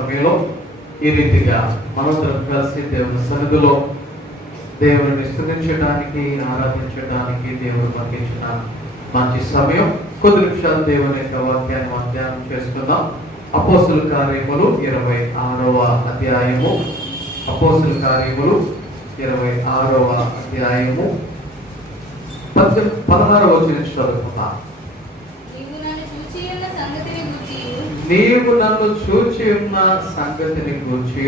సమయంలో ఈ రీతిగా మనందరం కలిసి దేవుని సన్నిధిలో దేవుని స్తుతించడానికి, ఆరాధించడానికి దేవుడు మనకి ఇచ్చిన మంచి సమయం. కొద్ది నిమిషాలు దేవుని యొక్క వాక్యాన్ని మనం ధ్యానం చేసుకుందాం. అపోస్తుల కార్యములు 26వ అధ్యాయము. అపోస్తుల కార్యములు 26వ అధ్యాయము 16వ వచనం చదువుకుందాం. నీవు నన్ను చూచి ఉన్న సంగతిని గూర్చి,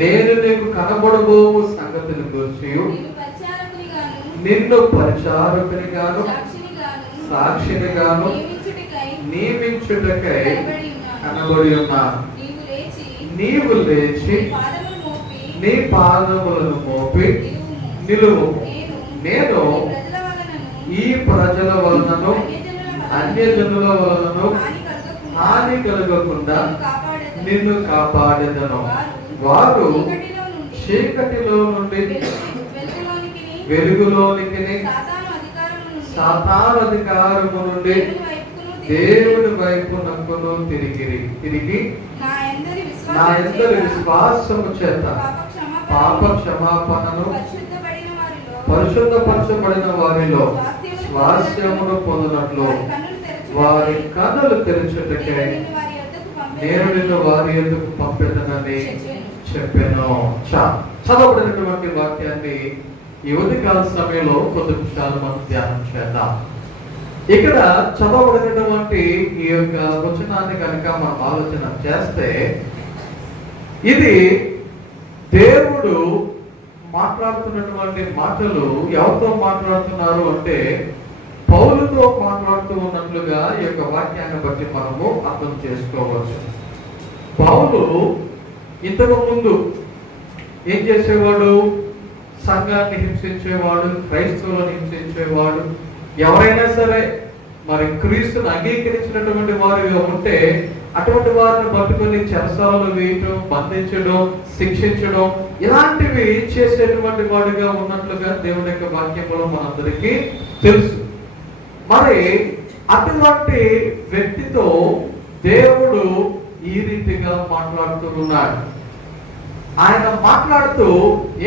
నేను నీకు కనబడబోవు సంగతిని గూర్చి, నిన్ను పరిచారకుని గాను సాక్షిని గాను నియమించుటకై కనబడి ఉన్నాను. నీవు లేచి నీ పాదములను మోపి నిలువు. నేను ఈ ప్రజల వలనను అన్యజనుల వలనను హాని కలగకుండా నిన్ను కాపాడెదను. వారు చీకటిలో నుండి వెలుగులోనికి, సాతాను అధికారము నుండి దేవుని వైపునకును తిరిగి నా యందరి విశ్వాసము చేత పాప క్షమాపణను పరిశుద్ధపరచబడిన వారిలో స్వాస్థ్యమును పొందినట్లు వారి కన్నులు తెరచుటకే నేను నిన్ను వారి యొద్దకు పంపెదనని చెప్పాను. చదవబడినటువంటి వాక్యాన్ని ఈ ఉదయకాల సమయంలో కొద్ది నిమిషాలు మనం ధ్యానం చేద్దాం. ఇక్కడ చదవబడినటువంటి ఈ యొక్క వచనాన్ని కనుక మనం ఆలోచన చేస్తే, ఇది దేవుడు మాట్లాడుతున్నటువంటి మాటలు ఎవరితో మాట్లాడుతున్నారు అంటే పౌలుతో మాట్లాడుతూ ఉన్నట్లుగా ఈ యొక్క వాక్యాన్ని బట్టి మనము అర్థం చేసుకోవచ్చు. పౌలు ఇంతకు ముందు ఏం చేసేవాడు? సంఘాన్ని హింసించేవాడు, క్రైస్తవులను హింసించేవాడు. ఎవరైనా సరే మరి క్రీస్తుని అంగీకరించినటువంటి వారుగా ఉంటే అటువంటి వారిని పట్టుకొని చెరసాలలో వేయటం, బంధించడం, శిక్షించడం, ఇలాంటివి చేసేటువంటి వాడుగా ఉన్నట్లుగా దేవుని యొక్క వాక్యంలో మనందరికీ తెలుసు. మరి అటువంటి వ్యక్తితో దేవుడు ఈ రీతిగా మాట్లాడుతూ ఉన్నాడు. ఆయన మాట్లాడుతూ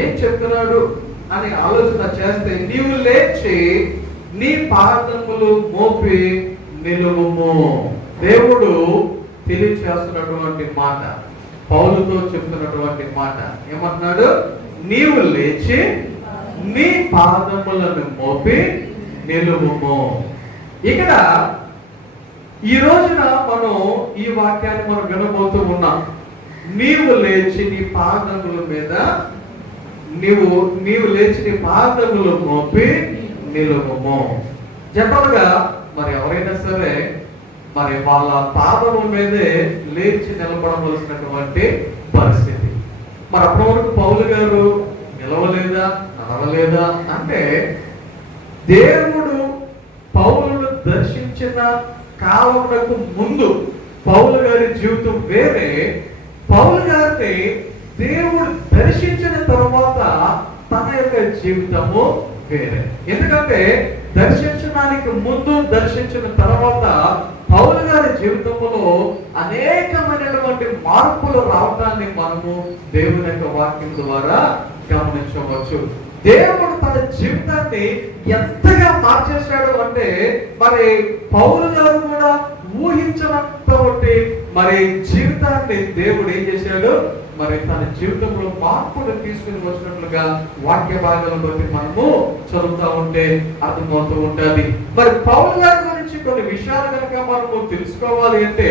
ఏం చెప్తున్నాడు అని ఆలోచన చేస్తే, నీవు లేచి నీ పాదములు మోపి నిలువుము. దేవుడు తెలియచేస్తున్నటువంటి మాట, పౌలుతో చెప్తున్నటువంటి మాట ఏమంటున్నాడు? నీవు లేచి నీ పాదములను మోపి నిలువుము. ఇక్కడ ఈ రోజున మనం ఈ వాక్యాన్ని మనం వినబోతూ ఉన్నాం. నీవు లేచి నీ పాదముల మీద నీవు లేచి నీ పాదములు మోపి నిలువుము. జనరల్ గా మరి ఎవరైనా సరే మరి వాళ్ళ పాదముల మీదే లేచి నిలబడవలసినటువంటి పరిస్థితి. మరి అప్పటి వరకు పౌలు గారు నిలవలేదా, నడవలేదా అంటే, దేవుడు పౌలును దర్శించిన కాలమునకు ముందు పౌలు గారి జీవితం వేరే, పౌలు గారిని దేవుడు దర్శించిన తర్వాత తన యొక్క జీవితము వేరే. ఎందుకంటే దర్శించడానికి ముందు, దర్శించిన తర్వాత పౌలు గారి జీవితంలో అనేకమైనటువంటి మార్పులు రావడాన్ని మనము దేవుని యొక్క వాక్యం ద్వారా గమనించవచ్చు. దేవుడు తన జీవితాన్ని ఎంతగా మార్చేశాడు అంటే, మరి పౌలు గారు కూడా ఊహించినటువంటి మరి జీవితాన్ని దేవుడు ఏం చేశాడు, మరి తన జీవితంలో మార్పులు తీసుకుని వచ్చినట్లుగా వాక్య భాగాలను బట్టి మనము చదువుతా ఉంటే అర్థమవుతూ ఉంటుంది. మరి పౌలు గారి గురించి కొన్ని విషయాలు కనుక మనము తెలుసుకోవాలి అంటే,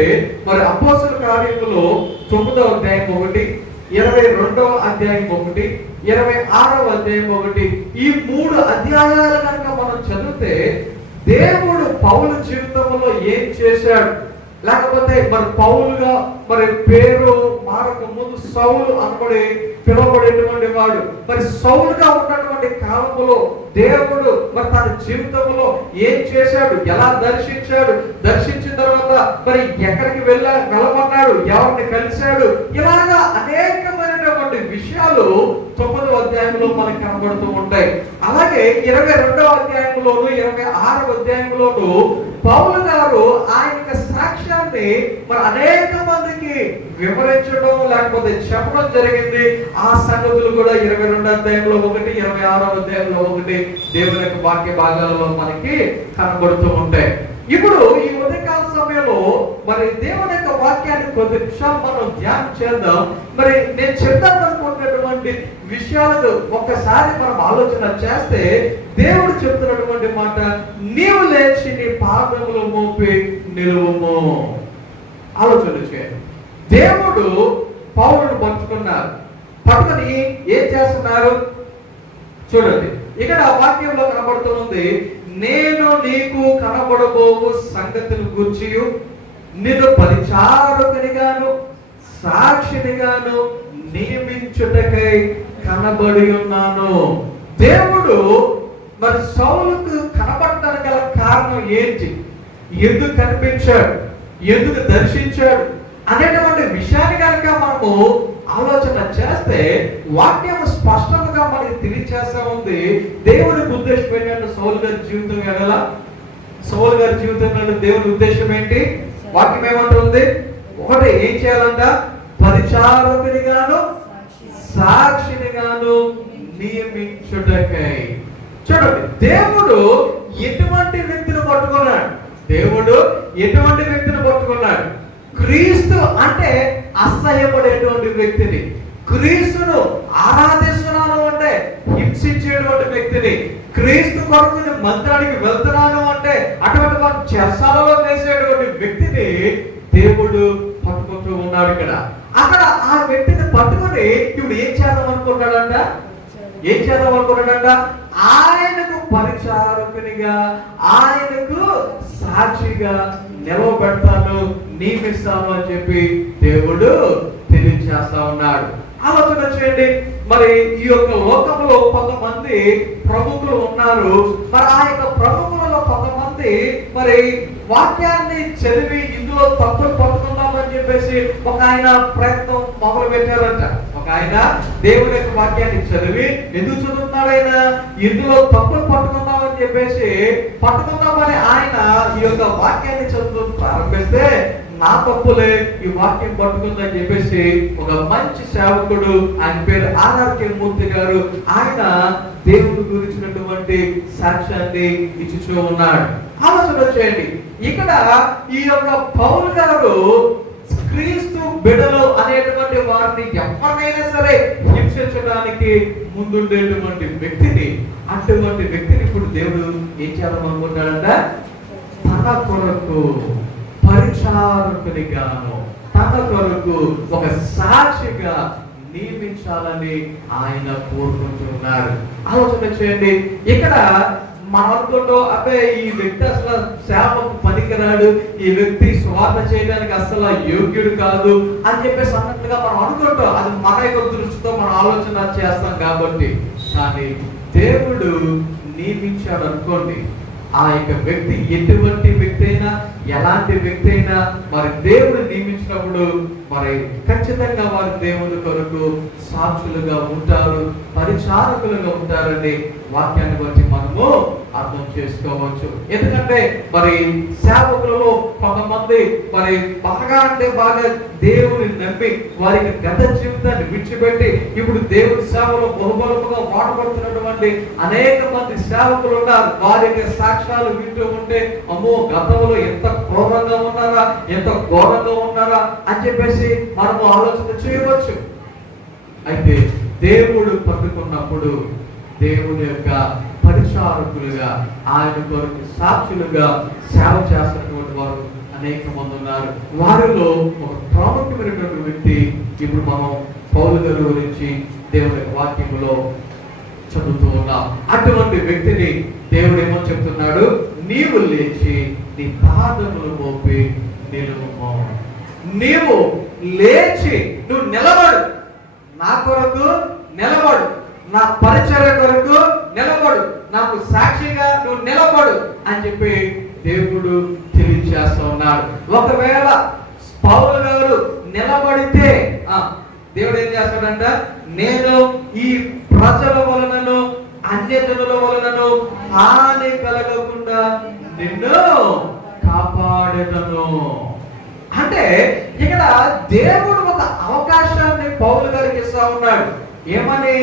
మరి అపోస్తల కార్యములో 9వ అధ్యాయం 1, 22వ అధ్యాయం 1, 26వ అధ్యాయం 1, ఈ 3 అధ్యాయాలు కనుక మనం చదివితే దేవుడు పౌలు జీవితంలో ఏం చేశాడు, లేకపోతే మరి పౌలుగా మరి పేరు మారక ముందు సౌలు అనబడి పిలువబడేటువంటి వాడు, మరి సౌలుగా ఉన్నటువంటి కాలంలో దేవుడు మరి తన జీవితంలో ఏం చేశాడు, ఎలా దర్శించాడు, దర్శించిన తర్వాత మరి ఎక్కడికి వెళ్ళమన్నాడు, ఎవరిని కలిశాడు, ఇలాగా అనేకమైనటువంటి విషయాలు 9వ అధ్యాయంలో మనకు కనబడుతూ ఉంటాయి. అలాగే 22వ అధ్యాయంలోను 26వ అధ్యాయంలోను పౌలు గారు ఆయన యొక్క సాక్ష్యాన్ని మరి అనేక మందికి వివరించడం లేకపోతే చెప్పడం జరిగింది. ఆ సంగతులు కూడా 22వ అధ్యాయంలో ఒకటి, 26వ అధ్యాయంలో ఒకటి దేవుని యొక్క వాక్య భాగాలలో మనకి కనబడుతూ ఉంటాయి. ఇప్పుడు ఈ ఉదయకాల సమయంలో మరి దేవుని యొక్క వాక్యాన్ని కొద్ది నిమిషాలు మనం ధ్యానం చేద్దాం. మరి నేను చెప్తాను అనుకుంటున్నటువంటి విషయాలకు ఒక్కసారి మనం ఆలోచన చేస్తే దేవుడు చెప్తున్నటువంటి మాట, నీవు లేచి నీ పాదములు మోపి నిలువుము. ఆలోచన చేయండి. దేవుడు పౌలును పట్టుకున్నారు. పట్టుకుని ఏం చేస్తున్నారు చూడండి. ఇక్కడ వాక్యంలో కనబడుతుంది, నేను నీకు కనబడబోవు సంగతులు గూర్చి నిన్ను పరిచారకునిగాను సాక్షినిగాను నియమించుటకై కనబడి ఉన్నాను. దేవుడు మరి సౌలుకు కనబడటానికి గల కారణం ఏంటి, ఎందుకు కనిపించాడు, ఎందుకు దర్శించాడు అనేటువంటి విషయాన్ని కనుక మనము ఆలోచన చేస్తే వాక్యం స్పష్టంగా మనకి తెలియచేస్తా ఉంది. దేవునికి ఉద్దేశం ఏంటంటే సౌలు గారి జీవితం ఎడల, సౌలు గారి జీవితం దేవుని ఉద్దేశం ఏంటి? వాక్యం ఏమంటుంది? ఒకటి, ఏం చేయాలంట? పరిచారకునిగాను సాక్షినిగాను నియమించుటకై. చూడండి, దేవుడు ఎటువంటి వ్యక్తిని పట్టుకున్నాడు? దేవుడు ఎటువంటి వ్యక్తిని పట్టుకున్నాడు? క్రీస్తు అంటే అసహ్యపడేటువంటి వ్యక్తిని, క్రీస్తును ఆరాధిస్తున్నాను అంటే హింసించేటువంటి వ్యక్తిని, క్రీస్తు కొరకు మందిరానికి వెళ్తున్నాను అంటే అటువంటి వారు చెరసాలలో వేసేటువంటి వ్యక్తిని దేవుడు పట్టుకుంటూ ఉన్నాడు. అక్కడ ఆ వ్యక్తిని పట్టుకుని ఇప్పుడు ఏం చేద్దాం అనుకుంటాడంట? ఆయనకు పరిచారకునిగా, ఆయనకు సాక్షిగా నిలవబెడతాను, నియమిస్తాను అని చెప్పి దేవుడు తెలియజేస్తా ఉన్నాడు. ఆలోచన చేయండి. మరి ఈ యొక్క లోకంలో కొంతమంది ప్రముఖులు ఉన్నారు. మరి ఆ యొక్క ప్రముఖులలో కొంతమంది మరి వాక్యాన్ని చదివి ఇందులో తప్పులు పట్టుకుందామని చెప్పేసి ఒక ఆయన ప్రయత్నం మొదలు పెట్టారంట. ఒక ఆయన దేవుని యొక్క వాక్యాన్ని చదివి ఎందుకు చదువుతున్నాడు? ఆయన ఇందులో తప్పులు పట్టుకుందామని చెప్పేసి పట్టుకుందామని ఆయన ఈ యొక్క వాక్యాన్ని చదువు ప్రారంభిస్తే, నా తప్పులే ఈ వాక్యం పట్టుకుందని చెప్పేసి ఒక మంచి సేవకుడు, ఆయన పేరు ఆర్ఆర్కే మూర్తి గారు, ఆయన దేవుడి గురించినటువంటి సాక్ష్యాన్ని ఇచ్చుచూ ఉన్నాడు. ఆలోచన చేయండి. ఇక్కడ ఈ యొక్క పౌలు గారు క్రీస్తు బిడ్డలు అనేటువంటి వారిని ఎవరినైనా సరే హింసించడానికి ముందుండేటువంటి వ్యక్తిని, అటువంటి వ్యక్తిని ఇప్పుడు దేవుడు ఏం చేయాలనుకుంటాడంట? తన కొరకు పరిచారకునిగాను, తన కొరకు ఒక సాక్షిగా నియమించాలని ఆయన కోరుకుంటున్నాడు. ఆలోచన చేయండి. ఇక్కడ మనం అనుకుంటూ, అబ్బాయి ఈ వ్యక్తి అసలు సేవకు పనికిరాడు, ఈ వ్యక్తి స్వార్థ చేయడానికి అసలు యోగ్యుడు కాదు అని చెప్పేసి అన్నట్టుగా మనం అనుకుంటాం. అది మన యొక్క దృష్టితో మనం ఆలోచన చేస్తాం కాబట్టి. కానీ దేవుడు నియమించాడు అనుకోండి, ఆ యొక్క వ్యక్తి ఎటువంటి వ్యక్తి అయినా, ఎలాంటి వ్యక్తి అయినా మరి దేవుడు నియమించినప్పుడు మరి ఖచ్చితంగా వారు దేవుని కొరకు సాక్షులుగా ఉంటారు, పరిచారకులుగా ఉంటారని వాక్యాన్ని బట్టి మనము అర్థం చేసుకోవచ్చు. ఎందుకంటే మరి సేవకులలో కొంతమంది మరి బాగా అంటే బాగా దేవుని నమ్మి వారికి గత జీవితాన్ని విడిచిపెట్టి ఇప్పుడు దేవుని సేవలో బహుబలముగా వాడబడుతున్నటువంటి అనేక మంది సేవకులు ఉన్నారు. వారి యొక్క సాక్ష్యాలు వింటూ ఉంటే, అమ్మో గతంలో ఎంత క్రూరంగా ఉన్నారా, ఎంత ఘోరంగా ఉన్నారా అని చెప్పేసి మనము ఆలోచన చేయవచ్చు. అయితే దేవుడు పట్టుకున్నప్పుడు దేవుని యొక్క పరిచారకులుగా, ఆయన కొరకు సాక్షులుగా సేవ చేస్తున్నటువంటి వారు అనేక మంది ఉన్నారు. వారిలో ఒక ప్రాముఖ్యమైనటువంటి వ్యక్తి ఇప్పుడు మనం పౌలు గారి గురించి దేవుని వాక్యములో చదువుతూ ఉన్నాం. అటువంటి వ్యక్తిని దేవుడు ఏమో చెప్తున్నాడు? నీవు లేచి నీ పాదములు మోపి నిలువుము. నీవు లేచి నువ్వు నిలబడు, నా కొరకు నిలబడు, నా పరిచర్య కొరకు నిలబడు, నాకు సాక్షిగా నువ్వు నిలబడు అని చెప్పి దేవుడు తెలియజేస్తా ఉన్నాడు. ఒకవేళ పౌలు గారు నిలబడితే దేవుడు ఏం చేస్తాడంట, నేను ఈ ప్రజల వలనను అన్యజనుల వలనను హాని కలగకుండా నిన్ను కాపాడెదను. అంటే ఇక్కడ దేవుడు ఒక అవకాశాన్ని పౌలు గారికి ఇస్తా ఉన్నాడు. ఏమని?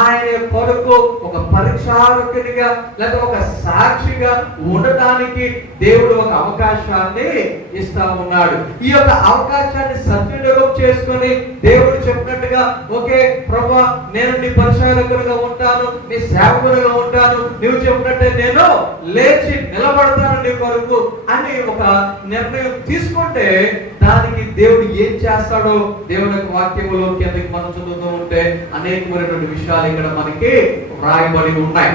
ఆయన కొరకు ఒక పరిచారకునిగా లేదా ఒక సాక్షిగా ఉండటానికి దేవుడు ఒక అవకాశాన్ని ఇస్తా ఉన్నాడు. ఈ యొక్క అవకాశాన్ని సద్వినియోగం చేసుకొని దేవుడు చెప్పినట్టుగా, ఓకే ప్రభువా, నేను నీ పరిచారకునిగా ఉంటాను, నీ సేవకునిగా ఉంటాను, నువ్వు చెప్పినట్టే నేను లేచి నిలబడతాను నీ కొరకు అని ఒక నిర్ణయం తీసుకుంటే దానికి దేవుడు ఏం చేస్తాడో దేవుని యొక్క వాక్యములో కిందకి మనం చదువుతూ ఉంటే అనేకమైనటువంటి విషయాలు ఇక్కడ మనకి రాయబడి ఉన్నాయి.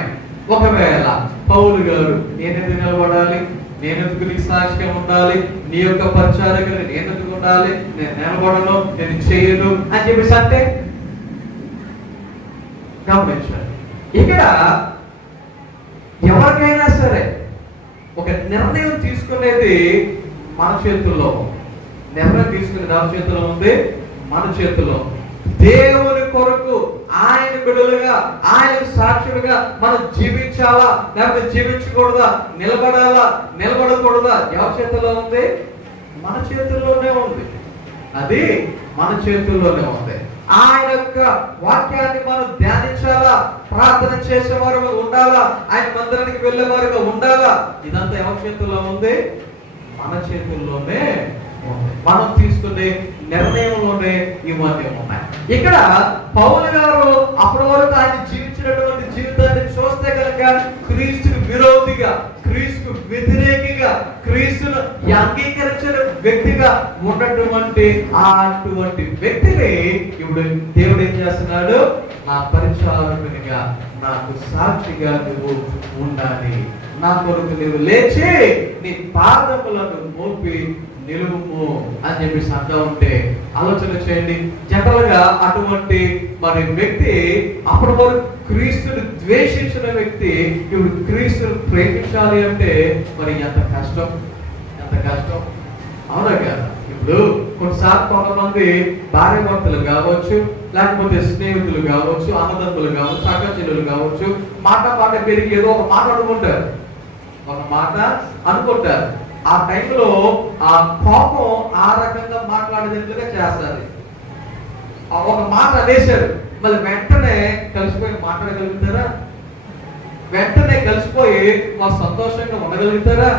ఒకవేళ పౌలు గారు నేనెందుకు నిలబడాలి, నేనెందుకు నీకు సాక్ష్యం ఉండాలి, నీ యొక్క పరిచారకుని నేనెందుకు ఉండాలి, నేను నిలబడను, నేను చేయను అని చెప్పేసి అంటే గమనించాలి. ఇక్కడ ఎవరికైనా సరే ఒక నిర్ణయం తీసుకునేది మన చేతుల్లో, నిర్ణయం తీసుకునే దాని చేతిలో ఉంది, మన చేతిలో. దేవుని కొరకు ఆయన బిడ్డలుగా, ఆయన సాక్షులుగా మనం జీవించాలా లేకపోతే జీవించకూడదా, నిలబడాలా నిలబడకూడదా, ఎవరి చేతుల్లో ఉంది? మన చేతుల్లోనే ఉంది. అది మన చేతుల్లోనే ఉంది. ఆయన యొక్క వాక్యాన్ని మనం ధ్యానించాలా, ప్రార్థన చేసేవారు ఉండాలా, ఆయన మందిరానికి వెళ్ళేవారుగా ఉండాలా. ఇదంతా ఎవరి చేతుల్లో ఉంది? మన చేతుల్లోనే ఉంది. మనం తీసుకునే నిర్ణయంలోనే ఇవన్నీ ఉన్నాయి. ఇక్కడ పౌలు గారు అప్పటి వరకు ఆయన జీవించినటువంటి జీవితాన్ని చూస్తే కనుక క్రీస్తుకు విరోధిగా, క్రీస్తుకు వ్యతిరేకిగా, క్రీస్తును అంగీకరించిన వ్యక్తిగా ఉన్నటువంటి అటువంటి వ్యక్తిని ఇప్పుడు దేవుడు ఏం చేస్తున్నాడు? నా పరిచారకునిగా, నాకు సాక్షిగా నువ్వు ఉండాలి, నా కొరకు నువ్వు లేచి నీ పాదములను మోపి నిలువుము అని చెప్పేసి అంటూ ఉంటే ఆలోచన చేయండి. జనరల్ గా అటువంటి మరి వ్యక్తి అప్పటి వరకు క్రీస్తుని ద్వేషించిన వ్యక్తి ఇప్పుడు క్రీస్తుని ప్రేమించాలి అంటే మరి ఎంత కష్టం, ఎంత కష్టం. అవునా కదా? ఇప్పుడు కొన్నిసార్లు కొంతమంది భార్య భర్తలు కావచ్చు, లేకపోతే స్నేహితులు కావచ్చు, అన్నదమ్ములు కావచ్చు, అక్కచెల్లెలు కావచ్చు, మాట పెరిగి ఏదో ఒక మాట అనుకుంటారు, ఒక మాట అనుకుంటారు. ఆ టైంలో ఆ కోపం ఆ రకంగా మాట్లాడేటట్లుగా చేస్తారు. ఒక మాట అనేశారు, మళ్ళీ వెంటనే కలిసిపోయి మాట్లాడగలుగుతారా? వెంటనే కలిసిపోయి మాకు సంతోషంగా ఉండగలుగుతారా?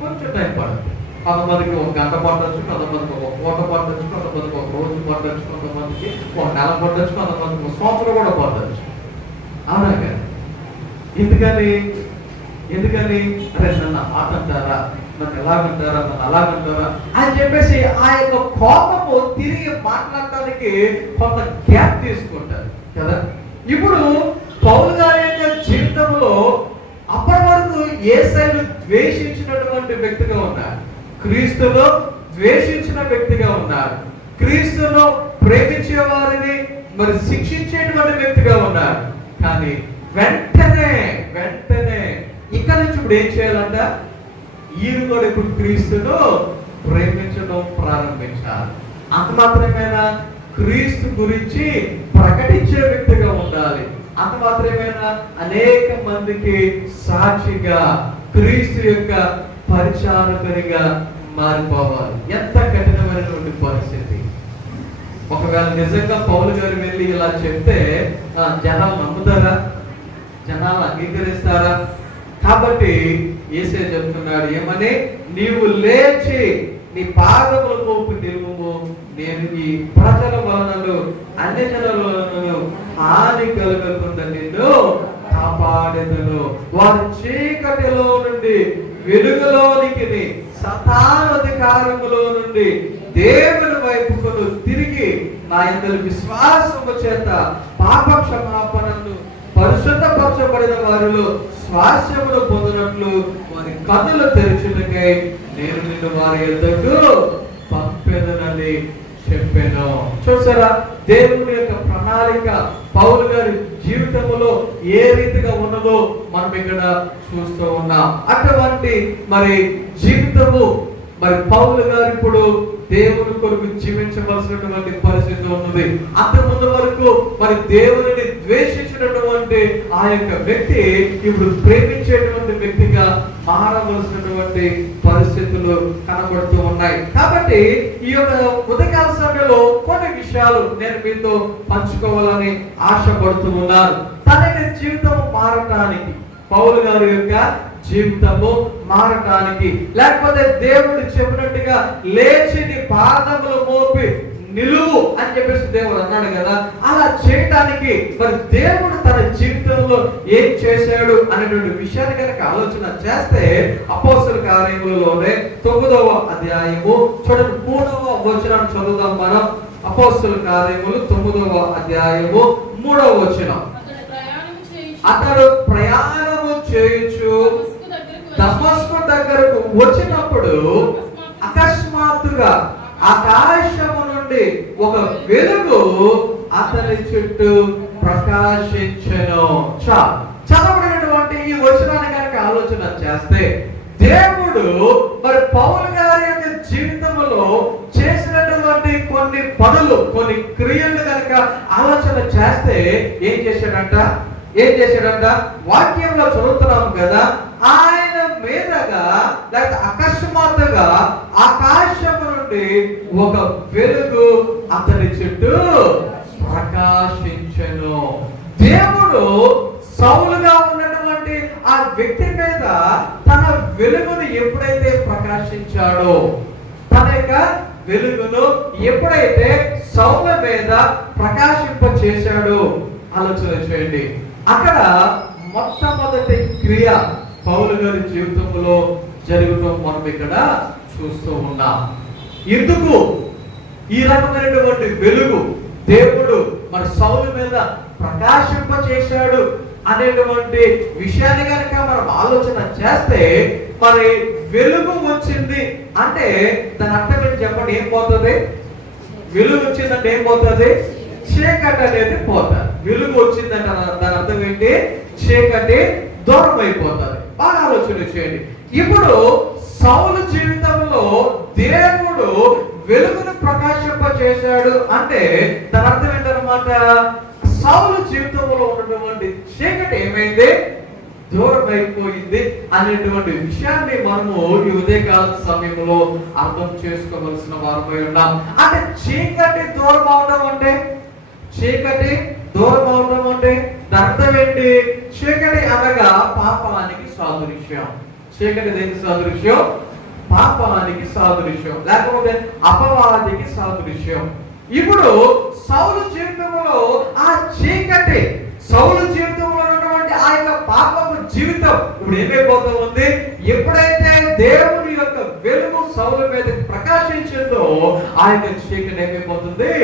కొంచెం టైం పడుతుంది. కొంతమందికి ఒక గంట పట్టచ్చు, కొంతమందికి ఒక పూట పట్టచ్చు, కొంతమందికి ఒక రోజు పట్టచ్చు, కొంతమందికి ఒక నెల పట్టచ్చు, కొంతమందికి ఒక సంవత్సరం కూడా పట్టచ్చు. అవునా కదా? ఎందుకని అరే నన్ను ఆటంటారా, నన్ను ఎలాగంటారా, నన్ను అలాగంటారా అని చెప్పేసి ఆ యొక్క కోపము తిరిగి మాట్లాడటానికి కొంత గ్యాప్ తీసుకుంటారు కదా. ఇప్పుడు పౌలు గారి యొక్క జీవితంలో అప్పటి వరకు యేసయ్యను ద్వేషించినటువంటి వ్యక్తిగా ఉన్నారు, క్రీస్తును ద్వేషించిన వ్యక్తిగా ఉన్నారు, క్రీస్తును ప్రేమించే వారిని మరి శిక్షించేటువంటి వ్యక్తిగా ఉన్నారు. కానీ వెంటనే ఇక్కడ నుంచి ఇప్పుడు ఏం చేయాలంట? ఈయన కూడా ఇప్పుడు క్రీస్తును ప్రేమించడం ప్రారంభించాలి. అంత మాత్రమేనా? క్రీస్తు గురించి ప్రకటించే వ్యక్తిగా ఉండాలి. అంత మాత్రమేనా? అనేక మందికి సాక్షిగా క్రీస్తు యొక్క పరిచారకునిగా మారిపోవాలి. ఎంత కఠినమైనటువంటి పరిస్థితి. ఒకవేళ నిజంగా పౌలు గారు వెళ్ళి ఇలా చెప్తే జనాలు నమ్ముతారా? జనాలు అంగీకరిస్తారా? కాబట్టి యేసే చెప్తున్నాడు ఏమని? నీవు లేచి నీ పాదముల మోపి నిలువుము, నేను ఈ ప్రజల వలనను అన్యజనుల వలనను హాని కలగకుండా నిన్ను కాపాడెదను. వారి చీకటిలో నుండి వెలుగులోనికి, సాతాను అధికారములో నుండి దేవుని వైపుకు తిరిగి నా యందు విశ్వాసము చేత పాప క్షమాపణను పరిశుద్ధపరచబడిన వారిలో స్వాస్యమును పొందినట్లు వారి కన్నులు తెరిచినకై నేను నిన్ను వారి యొద్దకు పంపెదనని చెప్పాను. చూసారా, దేవుని యొక్క ప్రణాళిక పౌలు గారి జీవితంలో ఏ రీతిగా ఉన్నదో మనం ఇక్కడ చూస్తూ ఉన్నాం. అటువంటి మరి జీవితము మరి పౌలు గారు ఇప్పుడు దేవుని కొరకు జీవించవలసినటువంటి పరిస్థితి ఉన్నది. అంతకుముందు వరకు మరి దేవుని ద్వేషించినటువంటి ఆ యొక్క వ్యక్తి ఇప్పుడు ప్రేమించేటువంటి వ్యక్తిగా మారవలసినటువంటి పరిస్థితులు కనబడుతూ ఉన్నాయి. కాబట్టి ఈ యొక్క ఉదయకాల సమయంలో కొన్ని విషయాలు నేను మీతో పంచుకోవాలని ఆశపడుతూ ఉన్నాను. తన జీవితం మారటానికి, పౌలు గారి యొక్క జీవితము మారటానికి, లేకపోతే దేవుడు చెప్పినట్టుగా లేచి నీ పాదములు మోపి నిలువు అని చెప్పేసి దేవుడు అన్నాడు కదా, అలా చేయటానికి మరి దేవుడు తన జీవితంలో ఏం చేశాడు అనేటువంటి విషయాన్ని కనుక ఆలోచన చేస్తే అపోస్తల కార్యములలోనే 9వ అధ్యాయము చూడండి 3వ వచనాన్ని చదువుదాం మనం. అపోస్తల కార్యములు 9వ అధ్యాయము 3వ వచనం. అతడు ప్రయాణము చేయుచు దమస్కు దగ్గరకు వచ్చినప్పుడు అకస్మాత్తుగా ఆకాశము నుండి ఒక వెలుగు అతని చుట్టూ ప్రకాశించెను. చదవబడినటువంటి ఈ వచనాన్ని కనుక ఆలోచన చేస్తే దేవుడు మరి పౌలు గారి యొక్క జీవితంలో చేసినటువంటి కొన్ని పనులు, కొన్ని క్రియలు కనుక ఆలోచన చేస్తే ఏం చేశాడంట? వాక్యంలో చదువుతున్నాము కదా, ఆయన మీదగా లేకపోతే అకస్మాత్తుగా ఆకాశము నుండి ఒక వెలుగు అతని చుట్టూ ప్రకాశించెను. దేవుడు సౌలుగా ఉన్నటువంటి ఆ వ్యక్తి మీద తన వెలుగును ఎప్పుడైతే ప్రకాశించాడో, తన యొక్క వెలుగును ఎప్పుడైతే సౌలు మీద ప్రకాశింప చేశాడో ఆలోచన చేయండి. అక్కడ మొట్టమొదటి క్రియ పౌలు గారి జీవితంలో జరగటం మనం ఇక్కడ చూస్తూ ఉన్నాం. ఎందుకు ఈ రకమైనటువంటి వెలుగు దేవుడు మరి సౌలు మీద ప్రకాశింప చేశాడు అనేటువంటి విషయాన్ని కనుక మనం ఆలోచన చేస్తే, మరి వెలుగు వచ్చింది అంటే దాని అర్థం ఏంటి చెప్పండి? ఏం పోతుంది? వెలుగు వచ్చిందంటే ఏం పోతుంది? చీకటి అనేది పోతుంది. వెలుగు వచ్చిందంటే దాని అర్థం ఏంటి? చీకటి దూరం అయిపోతుంది. బాగా ఆలోచన చేయండి. ఇప్పుడు సౌలు జీవితంలో దేవుడు వెలుగును ప్రకాశింప చేశాడు అంటే దాని అర్థం ఏంటన్నమాట? సౌలు జీవితంలో ఉన్నటువంటి చీకటి ఏమైంది? దూరం అయిపోయింది అనేటువంటి విషయాన్ని మనము ఈ ఉదయకాల సమయంలో అర్థం చేసుకోవలసిన వారమై ఉన్నాం. అంటే చీకటి దూరం అవడం అంటే అర్థం ఏంటి? చీకటి అనగా పాపానికి సాదృశ్యం. చీకటి దేనికి సాదృశ్యం? పాపానికి సాదృశ్యం, లేకపోతే అపవాదికి సాదృశ్యం. ఇప్పుడు సౌలు జీవితంలో ఆ చీకటి, సౌలు జీవితంలో ఉన్నటువంటి ఆ యొక్క పాపము జీవితం ఇప్పుడు ఏమైపోతూ ఉంది? ఎప్పుడైతే దేవుని యొక్క వెలుగు సౌలు మీద ప్రకాశించిందో ఆ యొక్క చీకటి ఏమైపోతుంది?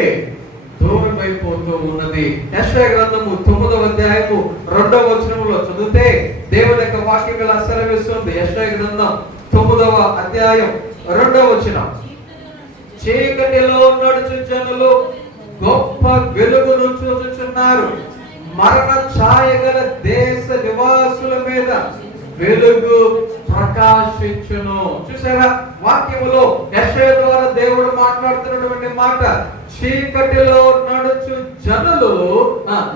దూరం అయిపోతూ ఉన్నది. యెషయా గ్రంథము 9వ అధ్యాయము 2వ వచనంలో చదివితే దేవుని యొక్క వాక్యం ఇలా సెలవిస్తుంది. యెషయా గ్రంథం 9వ అధ్యాయం 2వ వచనం. చీకటిలో నడుచు జనులు గొప్ప వెలుగును చూచుచున్నారు, మరణ ఛాయ గల దేశ నివాసుల మీద వెలుగు ప్రకాశించును. చూసారా వాక్యములో యెషయా ద్వారా దేవుడు మాట్లాడుతున్నటువంటి మాట. చీకటిలో నడుచు జనులు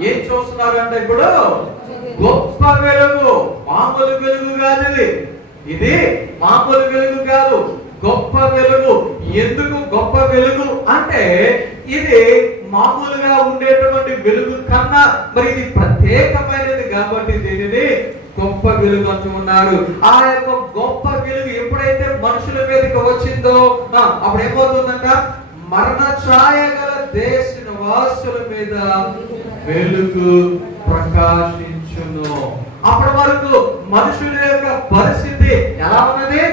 ఏం చూస్తున్నారంటే ఇప్పుడు గొప్ప వెలుగు. మామూలు వెలుగు కాదు ఇది మామూలు వెలుగు కాదు, గొప్ప వెలుగు. ఎందుకు గొప్ప వెలుగు అంటే ఇది మామూలుగా ఉండేటువంటి వెలుగు కన్నా మరి ఇది ప్రత్యేకమైనది కాబట్టి దీనిని గొప్ప వెలుగు అంటూ ఉన్నారు. ఆ యొక్క గొప్ప వెలుగు ఎప్పుడైతే మనుషుల మీదకి వచ్చిందో అప్పుడు ఏమవుతుందంట? మరణ ఛాయ గల దేశ నివాసుల మీద వెలుగు ప్రకాశించును. అప్పటి వరకు మనుషుల యొక్క పరిస్థితి ఎలా ఉన్నది?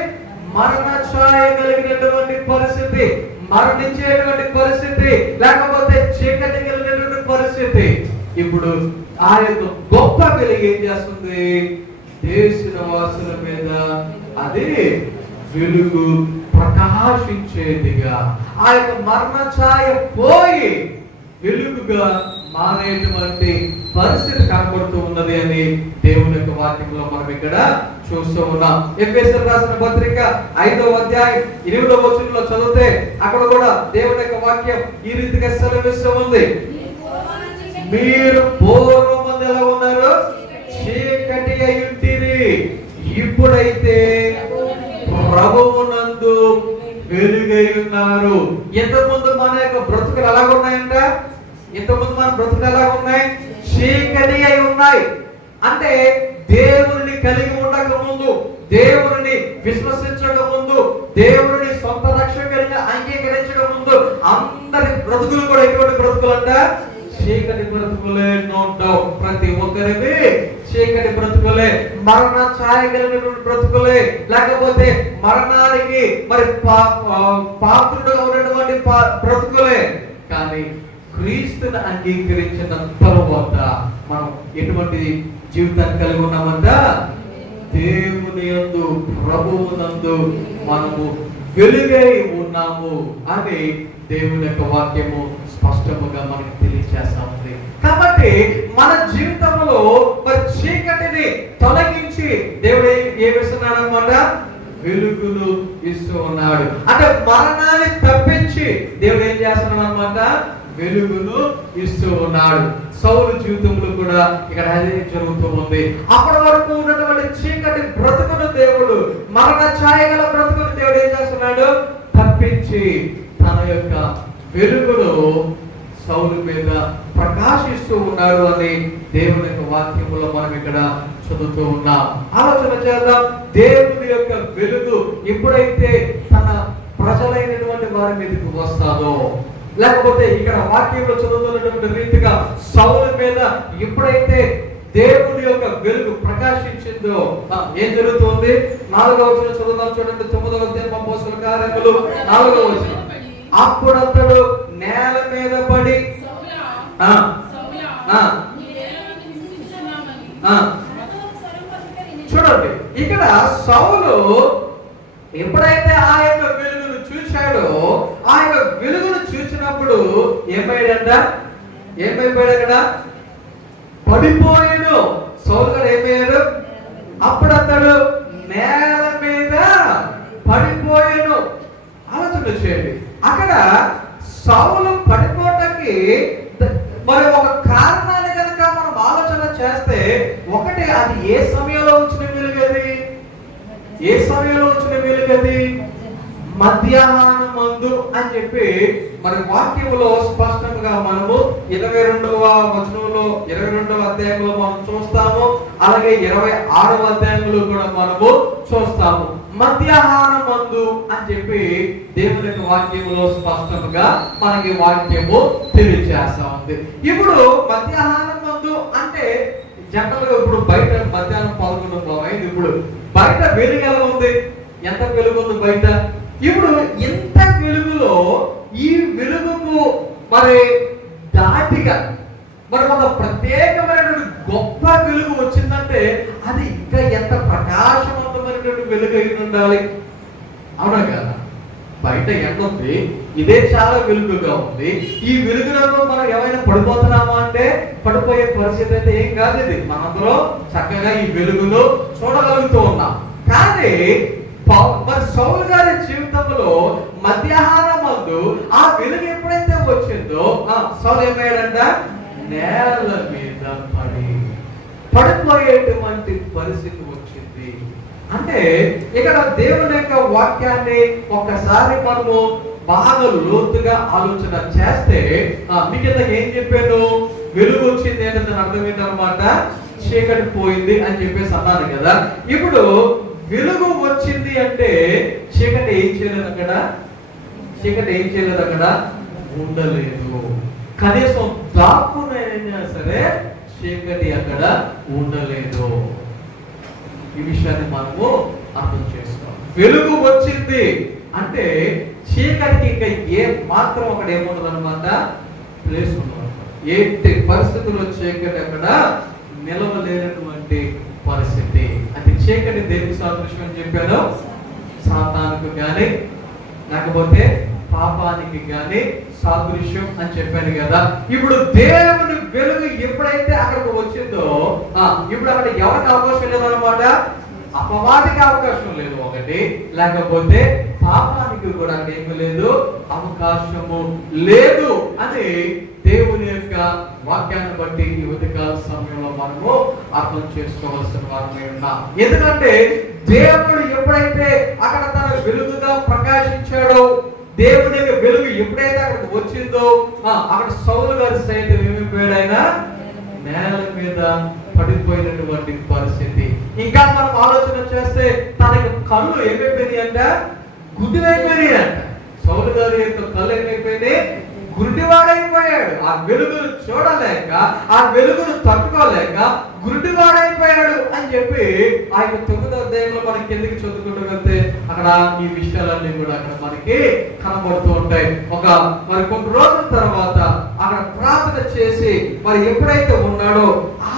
మరణ ఛాయ కలిగినటువంటి పరిస్థితి, మరణించేటువంటి పరిస్థితి, లేకపోతే చీకటి కలిగినటువంటి పరిస్థితి. ఇప్పుడు ఆ యొక్క గొప్ప వెలుగు ఏం చేస్తుంది? దేశ నివాసుల మీద అది వెలుగు ప్రకాశించేదిగా, ఆ యొక్క మరణ ఛాయ పోయి వెలుగుగా మానేటువంటి పరిస్థితి కనబడుతూ ఉన్నది అని దేవుని యొక్క వాక్యంలో మనం ఇక్కడ చూస్తూ ఉన్నాం. ఎఫెసీయులకు రాసిన పత్రిక 5వ అధ్యాయం 20వ వచనంలో చదివితే అక్కడ కూడా దేవుని యొక్క వాక్యం ఈ రీతిగా సెలవిస్తూ ఉంది. మీరు పూర్వమందు ఎలా ఉన్నారు? చీకటి అయ్యుంటిరి, ఇప్పుడైతే ప్రభువునందు వెలుగై ఉన్నారు. ఇంతకుముందు మన యొక్క బ్రతుకులు ఎలాగ ఉన్నాయంట? ఇంతకుముందు మన బ్రతుకులు ఎలాగ ఉన్నాయి? చీకటి అయి ఉన్నాయి. అంటే దేవుని కలిగి ఉండక ముందు, దేవుని విశ్వసించక ముందు, దేవుని సొంత రక్షకుడిగా అంగీకరించక ముందు అందరి బ్రతుకులు కూడా ఎటువంటి బ్రతుకులు అంట? చీకటి బ్రతుకులే. నో డౌట్, ప్రతి ఒక్కరివి చీకటి బ్రతుకులే, మరణ ఛాయ కలిగినటువంటి బ్రతుకులే, లేకపోతే మరణానికి మరి పాత్రుడుగా ఉన్నటువంటి బ్రతుకులే. కానీ క్రీస్తుని అంగీకరించిన తరువాత మనం ఎటువంటి జీవితాన్ని కలిగి ఉన్నామంట? దేవుని యందు, ప్రభువునందు మనము వెలుగై ఉన్నాము అని దేవుని యొక్క వాక్యము స్పష్టముగా మనకి తెలియజేస్తా ఉంది. కాబట్టి మన జీవితంలో మరి చీకటిని తొలగించి దేవుడు ఏమిస్తున్నాడు అన్నమాట? వెలుగులు ఇస్తూ ఉన్నాడు. అంటే మరణాన్ని తప్పించి దేవుడు ఏం చేస్తున్నాడు అన్నమాట? వెలుగును ఇస్తూ ఉన్నాడు. సౌలు జీవితంలో కూడా ఇక్కడ అదే జరుగుతూ ఉంది. అప్పటి వరకు ఉన్నటువంటి చీకటి బ్రతుకును దేవుడు, మరణ ఛాయ గల బ్రతుకును దేవుడు ఏం చేస్తున్నాడు? తప్పించి తన యొక్క వెలుగును సౌలు మీద ప్రకాశిస్తూ ఉన్నాడు అని దేవుని యొక్క వాక్యములో మనం ఇక్కడ చదువుతూ ఉన్నాం. ఆలోచన చేద్దాం. దేవుని యొక్క వెలుగు ఎప్పుడైతే తన ప్రజలైనటువంటి వారి మీదకి వస్తాదో, లేకపోతే ఇక్కడ వాక్యంలో చదువుతున్నటువంటి రీతిగా సౌలు మీద ఎప్పుడైతే దేవుని యొక్క వెలుగు ప్రకాశించిందో ఏం జరుగుతుంది? 4వ వచనం చదువుదాం చూడండి. 9వ అధ్యాయం అపోస్తలుల కార్యములు 4వ వచనం. అప్పుడు అతడు నేల మీద పడి చూడండి, ఇక్కడ సౌలు ఎప్పుడైతే ఆ యొక్క వెలుగును చూశాడో, ఆ యొక్క వెలుగును చూసినప్పుడు ఏమైందంట? ఏమైపోయాడు? అక్కడ పడిపోయాడు. సౌలు గారు ఏమయ్యాడు? అప్పుడు అతడు నేల మీద పడిపోయాడు. ఆలోచన చేయండి. అక్కడ సౌలు పడిపోవటానికి మరి ఒక కారణాన్ని కనుక మనం ఆలోచన చేస్తే, ఒకటి అది ఏ సమయంలో వచ్చిన వెలుగది? ఏ సమయంలో వచ్చిన వెలుగది? మధ్యాహ్నం మందు అని చెప్పి మరి వాక్యములో స్పష్టంగా మనము 22వ వచనంలో 22వ అధ్యాయంలో మనం చూస్తాము. అలాగే 26వ అధ్యాయంలో కూడా మనము చూస్తాము. మధ్యాహ్నం మందు అని చెప్పి దేవుని యొక్క వాక్యములో స్పష్టంగా మనకి వాక్యము తెలియజేస్తా ఉంది. ఇప్పుడు మధ్యాహ్నం మందు అంటే జనరల్గా ఇప్పుడు బయట మధ్యాహ్నం 11 అయింది. ఇప్పుడు బయట వెలుగు ఎలా ఉంది? ఎంత వెలుగు ఉంది బయట? ఇప్పుడు ఇంత వెలుగులో ఈ వెలుగుకు మరి దాటిగా మరి ఒక ప్రత్యేకమైనటువంటి గొప్ప వెలుగు వచ్చిందంటే అది ఇంకా ఎంత ప్రకాశవంతమైనటువంటి వెలుగు అయి ఉండాలి. అవునా కదా? బయట ఎండ ఉంది, ఇదే చాలా వెలుగుగా ఉంది. ఈ వెలుగులో మనం ఏమైనా పడిపోతున్నామా అంటే పడిపోయే పరిస్థితి అయితే ఏం కాదు. ఇది మనందరం చక్కగా ఈ వెలుగును చూడగలుగుతూ ఉన్నాం. కానీ మరి సౌలు గారి జీవితంలో మధ్యాహ్నం మందు ఆ వెలుగు ఎప్పుడైతే వచ్చిందో సౌలు ఏమయ్యాడంట? నేల మీద పడిపోయేటువంటి పరిస్థితి వచ్చింది. అంటే ఇక్కడ దేవుని యొక్క వాక్యాన్ని ఒక్కసారి మనము బాగా లోతుగా ఆలోచన చేస్తే మీకు ఏం చెప్పాను? వెలుగు వచ్చింది అంటే దాని అర్థం ఏంటన్నమాట? చీకటి పోయింది అని చెప్పేసి అన్నాను కదా. ఇప్పుడు వెలుగు వచ్చింది అంటే చీకటి ఏం చేయలేదు అక్కడ? చీకటి ఏం చేయలేదు అక్కడ? ఉండలేదు. కనీసం దాక్కునైనా సరే చీకటి అక్కడ ఉండలేదు. ఈ విషయాన్ని మనము అర్థం చేసుకోవాలి. వెలుగు వచ్చింది అంటే చీకటికి ఇంకా ఏ మాత్రం అక్కడ ఏముండదు అనమాట? ప్లేస్ ఉండదు. ఏంటి పరిస్థితుల్లో చీకటి అక్కడ నిలవలేనటువంటి పరిస్థితి. అంటే చీకటి దేనికి సాదృశ్యం అని చెప్పాను? సాతానుకు కానీ లేకపోతే పాపానికి గాని సాదృశ్యం అని చెప్పాను కదా. ఇప్పుడు దేవుని వెలుగు ఎప్పుడైతే అక్కడికి వచ్చిందో ఇప్పుడు అక్కడ ఎవరికి అవకాశం లేదన్నమాట, అపవాదికి అవకాశం లేదు ఒకటి, లేకపోతే పాపానికి కూడా ఏమీ లేదు, అవకాశము లేదు అని దేవుని యొక్క వాక్యాన్ని బట్టి ఈ ఉదయకాల సమయంలో మనము అర్థం చేసుకోవాల్సిన వారమే ఉన్నాం. ఎందుకంటే దేవుడు ఎప్పుడైతే అక్కడ తన వెలుగుగా ప్రకాశించాడో, దేవుని యొక్క వెలుగు ఎప్పుడైతే అక్కడికి వచ్చిందో అక్కడ సౌలు గారి సైతం ఏమైపోయాడు, ఆయన నేల మీద పడిపోయినటువంటి పరిస్థితి. ఇంకా మనం ఆలోచన చేస్తే తనకి కళ్ళు ఏమైపోయినాయి అంట, గుడ్డివైపోయినాయి అంట. సౌలు గారి యొక్క కళ్ళు ఏమైపోయినాయి, గుడ్డివాడైపోయాడు. ఆ వెలుగును చూడలేక, ఆ వెలుగును తట్టుకోలేక గుడ్డివాడైపోయాడు అని చెప్పి ఆ యొక్క 9వ అధ్యాయంలో మనకి కిందకి చదువుకుంటూ వెళ్తే అక్కడ ఈ విషయాలన్నీ కూడా అక్కడ మనకి కనబడుతూ ఉంటాయి. మరి కొన్ని రోజుల తర్వాత అక్కడ ప్రార్థన చేసి మరి ఎప్పుడైతే ఉన్నాడో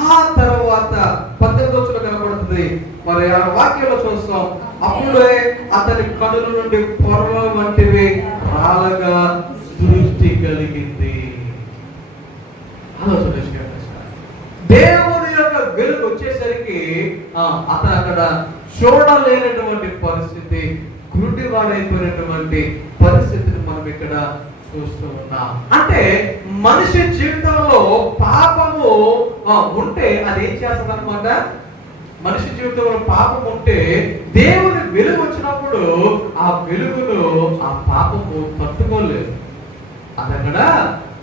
ఆ తర్వాత 18వ వచనం కనబడుతుంది. మరి ఆ వాక్యంలో చూస్తాం, అప్పుడే అతని కనుల నుండి పొరల వంటివి రాలగా దృష్టి కలిగింది. దేవుని యొక్క వెలుగు వచ్చేసరికి అతను అక్కడ చూడలేనటువంటి పరిస్థితి, గుడ్డివాడైపోయినటువంటి పరిస్థితిని మనం ఇక్కడ చూస్తూ ఉన్నాం. అంటే మనిషి జీవితంలో పాపము ఉంటే అది ఏం చేస్తుంది అనమాట, మనిషి జీవితంలో పాపం ఉంటే దేవుని వెలుగు వచ్చినప్పుడు ఆ వెలుగును ఆ పాపము తట్టుకోలేదు, అది అక్కడ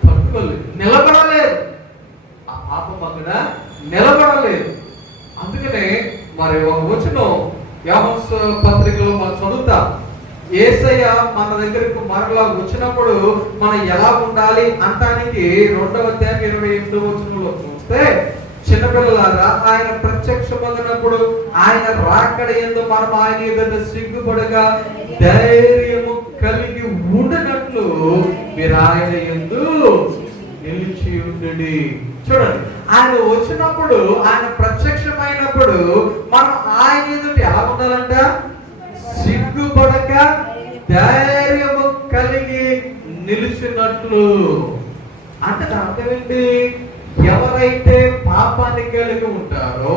తట్టుకోలేదు, నిలబడలేదు, ఆ పాపం అక్కడ నిలబడలేదు. అందుకనే మరి ఒక వచనం యోహాను పత్రికలో మనం చదువుతాం, యేసయ్య మన దగ్గరకు మరలా వచ్చినప్పుడు మనం ఎలా ఉండాలి అంటానికి 2వ అధ్యాయం 28వ వచనంలో చూస్తే, చిన్నపిల్లలారా ఆయన ప్రత్యక్షమగినప్పుడు ఆయన రాకడ యందు మనం ఆయన ఎదుట సిగ్గుపడగా ధైర్యము కలిగి ఉండనట్లు మీరు ఆయన యందు నిలిచి ఉండండి. చూడండి, ఆయన వచ్చినప్పుడు, ఆయన ప్రత్యక్షమైనప్పుడు మనం ఆయన ఎదుట ఎలా ఉండాలంట, సిగ్గుపడక ధైర్యము కలిగి నిలిచినట్లు. అంటే అర్థం ఏంటి, ఎవరైతే పాపాన్ని కలిగి ఉంటారో,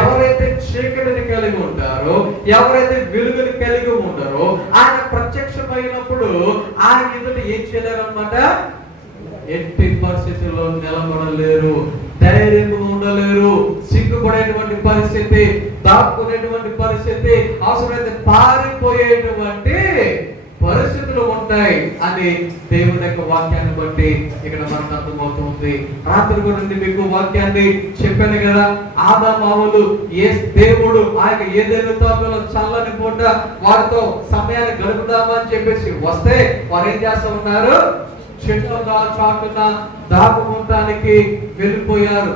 ఎవరైతే చీకటిని కలిగి ఉంటారో, ఎవరైతే వెలుగుని కలిగి ఉంటారో ఆయన ప్రత్యక్షమైనప్పుడు ఆయన ఎదుట ఏం చేయలేరు అన్నమాట, ఎట్టి పరిస్థితుల్లో నిలబడలేరు, ధైర్యంగా ఉండలేరు, సిగ్గుపడేటువంటి పరిస్థితి, దాక్కునేటువంటి పరిస్థితి, అవసరమైతే పారిపోయేటువంటి పరిస్థితులు ఉంటాయి అని దేవుని యొక్క వాక్యాన్ని బట్టి ఇక్కడ మనకు అర్థమవుతుంది. రాత్రి గురించి మీకు వాక్యాన్ని చెప్పాను కదా, ఆదామావులు దేవుడు ఆయన ఏదైనా తోటలో చల్లని పూట వారితో సమయాన్ని గడుపుదామని చెప్పేసి వస్తే వారు ఏం చేస్తూ ఉన్నారు, చెట్ల చాటున దాపుకుంటానికి వెళ్ళిపోయారు.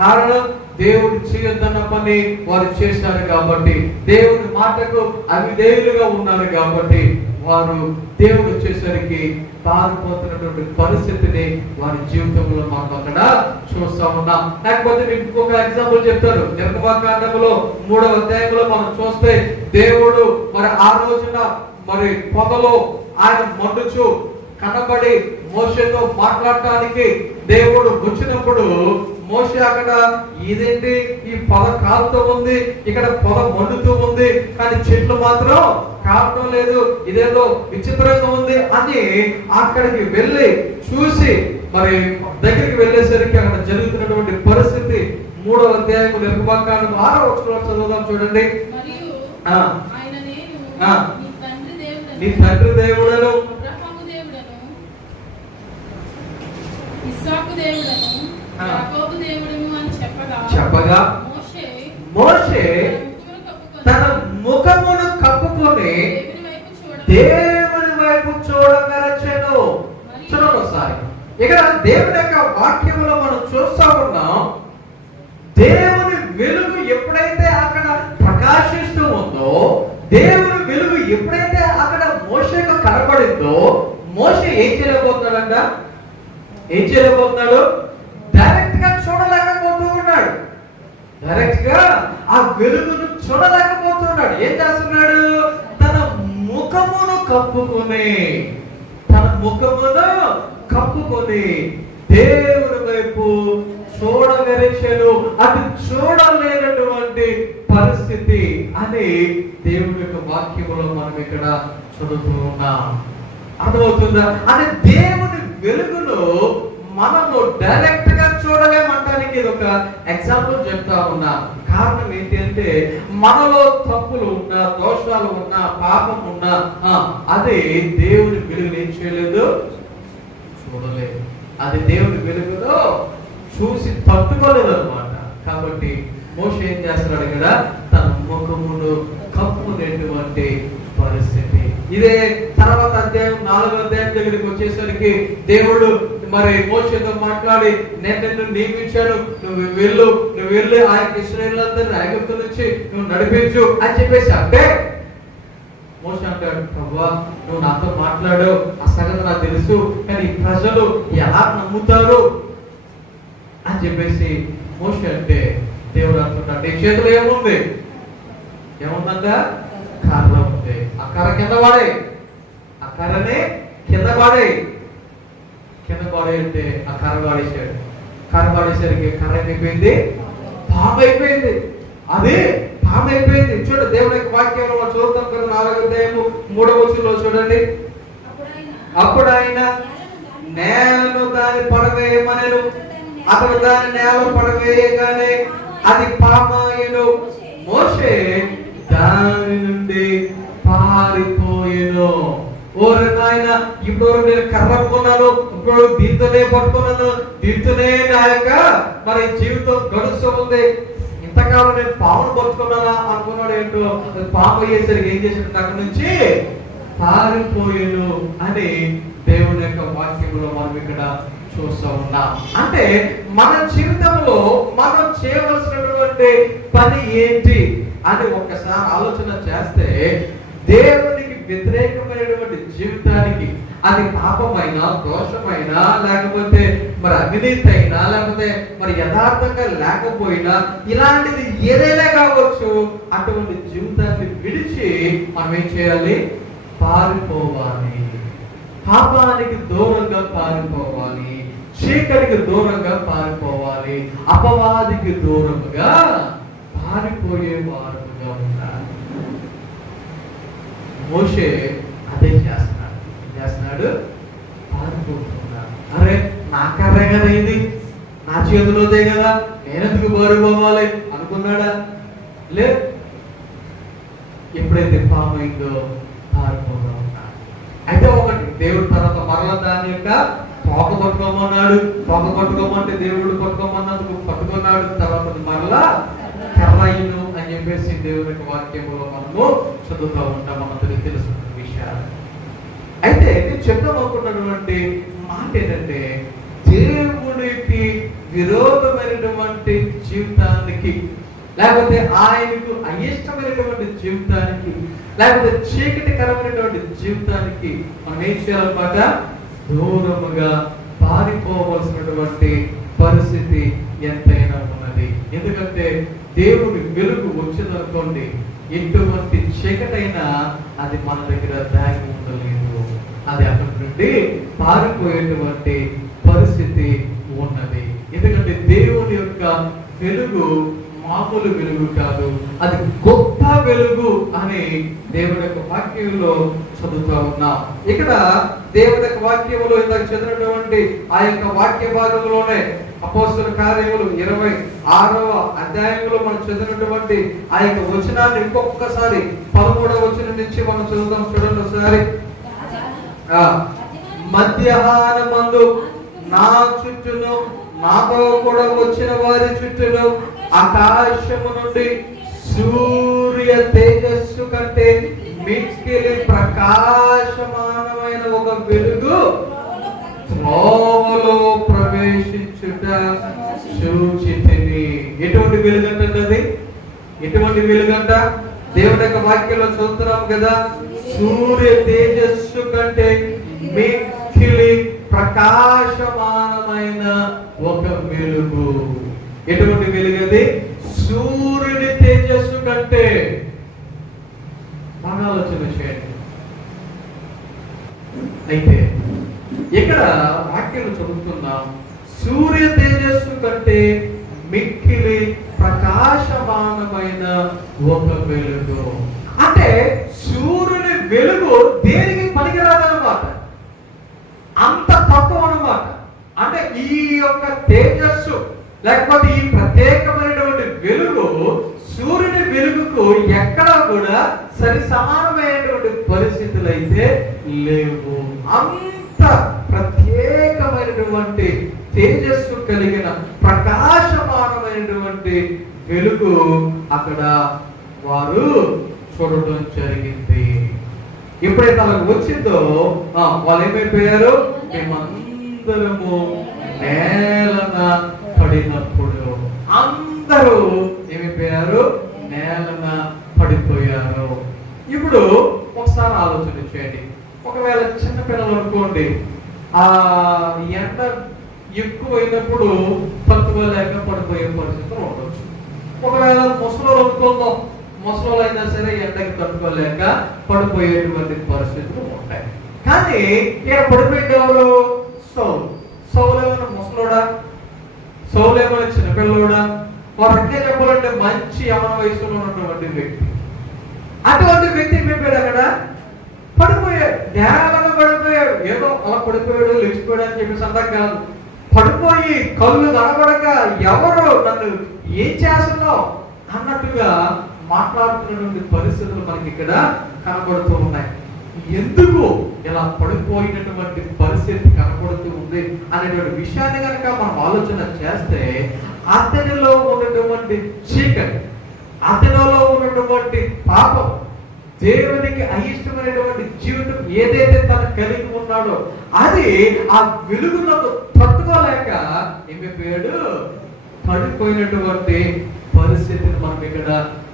కారణం దేవుడు చేయొద్దన్న పని వారు చేశారు కాబట్టి, దేవుని మాటకు అవిధేయులుగా ఉన్నారు కాబట్టి వారు దేవుడు వచ్చేసరికి పారిపోతున్నటువంటి పరిస్థితిని వారి జీవితంలో మనం అక్కడ చూస్తా ఉన్నాం. లేకపోతే మీకు ఇంకొక ఎగ్జాంపుల్ చెప్తారు, నిర్గమకాండములో 3వ అధ్యాయంలో మనం చూస్తే దేవుడు మరి ఆ రోజున మరి పొదలో ఆయన మండుచు కనబడి మోషేతో మాట్లాడటానికి దేవుడు వచ్చినప్పుడు మోషే అక్కడ ఇదేంటి ఈ పొద కాలుతూ ఉంది, ఇక్కడ పొద మండుతూ ఉంది, కానీ చెట్లు మాత్రం కాలటం లేదు, ఇదేదో విచిత్రంగా ఉంది అని అక్కడికి వెళ్ళి చూసి మరి దగ్గరికి వెళ్ళేసరికి అక్కడ జరుగుతున్నటువంటి పరిస్థితి 3వ అధ్యాయం నిర్గమకాండం 6వ వచనంలో చదువుదాం చూడండి. నీ తండ్రి దేవుడను చెప్పగా మోషే తన ముఖమును కప్పుకొని దేవుని వైపు చూడగలచెను. చూడండి ఒకసారి, ఇక్కడ దేవుని యొక్క వాక్యంలో మనం చూస్తా ఉన్నాం, దేవుని వెలుగు ఎప్పుడైతే అక్కడ ప్రకాశిస్తూ ఉందో, దేవుని వెలుగు ఎప్పుడైతే అక్కడ మోషేకు కనబడిందో, మోషే ఏం చేయలేకపోతున్నాడంట, డైరెక్ట్ గా చూడలేకపోతూ ఉన్నాడు, డైరెక్ట్ గా ఆ వెలుగును చూడలేకపోతున్నాడు. ఏం చేస్తున్నాడు, తన ముఖమును కప్పుకొని, తన ముఖమును కప్పుకొని దేవుని వైపు చూడగలిచాను. అది చూడలేనటువంటి పరిస్థితి అని దేవుని యొక్క వాక్యములో మనం ఇక్కడ చదువుతూ ఉన్నాం. అర్థమవుతుందా? అంటే దేవుని వెలుగును మనము డైరెక్ట్ గా చూడలేమంటానికి ఇది ఒక ఎగ్జాంపుల్ చెప్తా ఉన్నా. కారణం ఏంటి అంటే, మనలో తప్పులు ఉన్నా, దోషాలు ఉన్నా, పాపం ఉన్నా అది దేవుని వెలుగుని ఏం చేయలేదు, చూడలేదు. అది దేవుని వెలుగులో చూసి తట్టుకోలేదు అనమాట. కాబట్టి మోషే ఏం చేస్తున్నాడు ఇక్కడ, తన ముఖమును కప్పునేటువంటి పరిస్థితి. ఇదే తర్వాత అధ్యాయం 4వ అధ్యాయం దగ్గరికి వచ్చేసరికి దేవుడు మరి మోషేతో మాట్లాడి, నేను నిన్ను నియమించాను, నువ్వు వెళ్ళి ఆ యొక్క ఇశ్రాయేలులందరినీ ఐగుప్తు నుంచి నువ్వు నడిపించు అని చెప్పేసి అంటే మోషే అంటాడు, ప్రభువా నువ్వు నాతో మాట్లాడు, ఆ సంగతి నాకు తెలుసు, కానీ ఈ ప్రజలు ఎలా నమ్ముతారు అని చెప్పేసి మోషే అంటే దేవుడు అంటున్నాడు, నీ చేతిలో ఏముందంట, కర్ర ఉంది. ఆ కర్ర కింద పడే, ఆ కర్రని కింద పడే అంటే ఆ కర్ర వాడేశాడు. కర్ర వాడేసరికి కర్ర అయిపోయింది, పాము అయిపోయింది. అది పాము అయిపోయింది. చూడండి దేవుని యొక్క వాక్యంలో చూద్దాం కదా, 4వ అధ్యాయము 3వ వచనంలో చూడండి. అప్పుడు ఆయన నేలను దాని పడవేయమనెను, అతడు దాని నేల పడవేయగానే అది పామాయెను. మోషే దాని నుండి పారిపోయెను. ఓరే నాయన, ఇప్పుడు నేను కర్ర పట్టుకున్నాను, ఇప్పుడు దీంతోనే పట్టుకున్నాను, దీంతోనే నా యొక్క మరి జీవితం గడుస్తూ ఉంది, ఇంతకాలం నేను పామును పట్టుకున్నానా అనుకున్నాడు. ఏంటో పాము అయ్యేసరికి ఏం చేసాడు, అక్కడి నుంచి పారిపోయాను అని దేవుని యొక్క వాక్యంలో మనం ఇక్కడ చూస్తూ ఉన్నాం. అంటే మన జీవితంలో మనం చేయవలసినటువంటి పని ఏంటి అని ఒక్కసారి ఆలోచన చేస్తే, దేవునికి వ్యతిరేకమైనటువంటి జీవితానికి, అది పాపమైనా, దోషమైనా, లేకపోతే మరి అవినీతి అయినా, లేకపోతే మరి యథార్థంగా లేకపోయినా, ఇలాంటిది ఏదైనా కావచ్చు, అటువంటి జీవితాన్ని విడిచి మనం ఏం చేయాలి, పారిపోవాలి. పాపానికి దూరంగా పారిపోవాలి, చీకటికి దూరంగా పారిపోవాలి, అపవాదికి దూరంగా పారిపోయే వారుగా ఉండాలి. మోషే అదే చేస్తున్నాడు, పారిపోతున్నాడు. అరే నా కర్రే కదా ఇది, నా చేతిలోదే కదా, నేనెందుకు పారిపోవాలి అనుకున్నాడా? లేదు. ఎప్పుడైతే పామైందో పారిపోతా ఉన్నాడు. అయితే ఒకటి, దేవుడు తర్వాత మరల దాని యొక్క తోక పట్టుకోమన్నాడు. తోక పట్టుకోమంటే దేవుడు పట్టుకోమన్నందుకు పట్టుకున్నాడు. తర్వాత మరలా కర్రయ్యను అని చెప్పేసి దేవుని యొక్క వాక్యంలో మనము చదువుతూ ఉంటాం, మనకు తెలుసుకున్న విషయాలు. అయితే నేను చెప్తామనుకున్నటువంటి మాట ఏంటంటే, దేవుడికి విరోధమైనటువంటి జీవితానికి, లేకపోతే ఆయనకు అయిష్టమైనటువంటి జీవితానికి, లేకపోతే చీకటికరమైనటువంటి జీవితానికి మనం ఏం చేయాలన్నమాట, దూరముగా పారిపోవలసినటువంటి పరిస్థితి ఎంతైనా ఉన్నది. ఎందుకంటే దేవుడి వెలుగు వచ్చిందనుకోండి, ఎటువంటి చీకటైనా అది మన దగ్గర దాగి ఉండలేదు, అది అక్కడి నుండి పారిపోయేటువంటి పరిస్థితి ఉన్నది. ఎందుకంటే దేవుని యొక్క వెలుగు మామూలు వెలుగు కాదు, అది గొప్ప వెలుగు అని దేవుని యొక్క వాక్యంలో చదువుతూ ఉన్నాం. ఇక్కడ దేవుని యొక్క వాక్యంలో ఇందాక చదివినటువంటి ఆ యొక్క వాక్య భాగంలోనే అపోస్తలుల కార్యములు 26వ అధ్యాయంలో మనం చదివినటువంటి ఆ యొక్క వచనాన్ని ఇంకొకసారి 13వ వచనం నుంచి మనం చదువుతాం. చూడండి ఒకసారి. మధ్యాహ్నమందు నా చుట్టూను నాతో కూడా వచ్చిన వారి చుట్టూను ఆకాశము నుండి సూర్య తేజస్సు కంటే మిక్కిలి ప్రకాశమానమైన ఒక వెలుగు త్రోవలో ప్రవేశించుట చూచితిని. ఎటువంటి వెలుగంటది? ఎటువంటి వెలుగంట? దేవుని యొక్క వాక్యంలో చూస్తున్నాం కదా, సూర్య తేజస్సు కంటే మిక్కిలి ప్రకాశమానమైన ఒక వెలుగు. ఎటువంటి వెలుగు అది? సూర్యుని తేజస్సు కంటే. మన ఆలోచన చేయండి, అయితే ఇక్కడ వాక్యాలు చదువుతున్నాం, సూర్య తేజస్సు కంటే మిక్కిలి ప్రకాశమానమైన ఒక వెలుగు. అంటే సూర్యుని వెలుగు దేనికి పనికిరాదన్నమాట, అంత తక్కువ అన్నమాట. అంటే ఈ యొక్క తేజస్సు లేకపోతే ఈ ప్రత్యేకమైనటువంటి వెలుగు సూర్యుని వెలుగుకు ఎక్కడా కూడా సరి సమానమైనటువంటి పరిస్థితులు అయితే లేవు. అంత ప్రత్యేకమైనటువంటి తేజస్సు కలిగిన ప్రకాశమానమైనటువంటి వెలుగు అక్కడ వారు చూడటం జరిగింది. ఎప్పుడైతే అలా వచ్చిందో వాళ్ళు ఏమైపోయారు, మేమందరము నేలన పడినప్పుడు అందరూ ఏమైపోయారు, నేలన పడిపోయారు. ఇప్పుడు ఒకసారి ఆలోచన చేయండి, ఒకవేళ చిన్న పిల్లలు అనుకోండి, ఆ ఎండ ఎక్కువైనప్పుడు తట్టుకోలేక పడిపోయే పరిస్థితులు ఉండొచ్చు. ఒకవేళ ముసలోళ్ళు అనుకుందాం, ముసలోళ్ళు అయినా సరే ఎండకి తట్టుకోలేక పడిపోయేటువంటి పరిస్థితులు ఉంటాయి. కానీ ఇక్కడ పడిపోయింది ఎవరు, సౌలు. సౌలు ఏమైనా ముసలోడా, సౌలు ఏమైనా చిన్నపిల్లలోడా? వారు అంటే చెప్పాలంటే మంచి యవన వయసులో ఉన్నటువంటి వ్యక్తి. అటువంటి వ్యక్తి ఏమైపోయాడు, అక్కడ పడిపోయాడు, నేలలో పడిపోయాడు. ఏదో అలా పడిపోయాడు, లేచిపోయాడు అని చెప్పేసి అంతా కాదు, పడిపోయి కళ్ళు కనబడక ఎవరు నన్ను ఏం చేస్తున్నావు అన్నట్టుగా మాట్లాడుతున్నటువంటి పరిస్థితులు మనకి ఇక్కడ కనబడుతూ ఉన్నాయి. ఎందుకు ఇలా పడిపోయినటువంటి పరిస్థితి కనబడుతూ ఉంది అనేటువంటి విషయాన్ని కనుక మనం ఆలోచన చేస్తే, అతనిలో ఉన్నటువంటి చీకటి, అతనిలో ఉన్నటువంటి పాపం, దేవునికి అయిష్టమైనటువంటి జీవితం ఏదైతే తను కలిగి ఉన్నాడో అది ఆ వెలుగులకు తట్టుకోలేక ఏమైపోయాడు, పడిపోయినటువంటి పరిస్థితిని మనం ఇక్కడ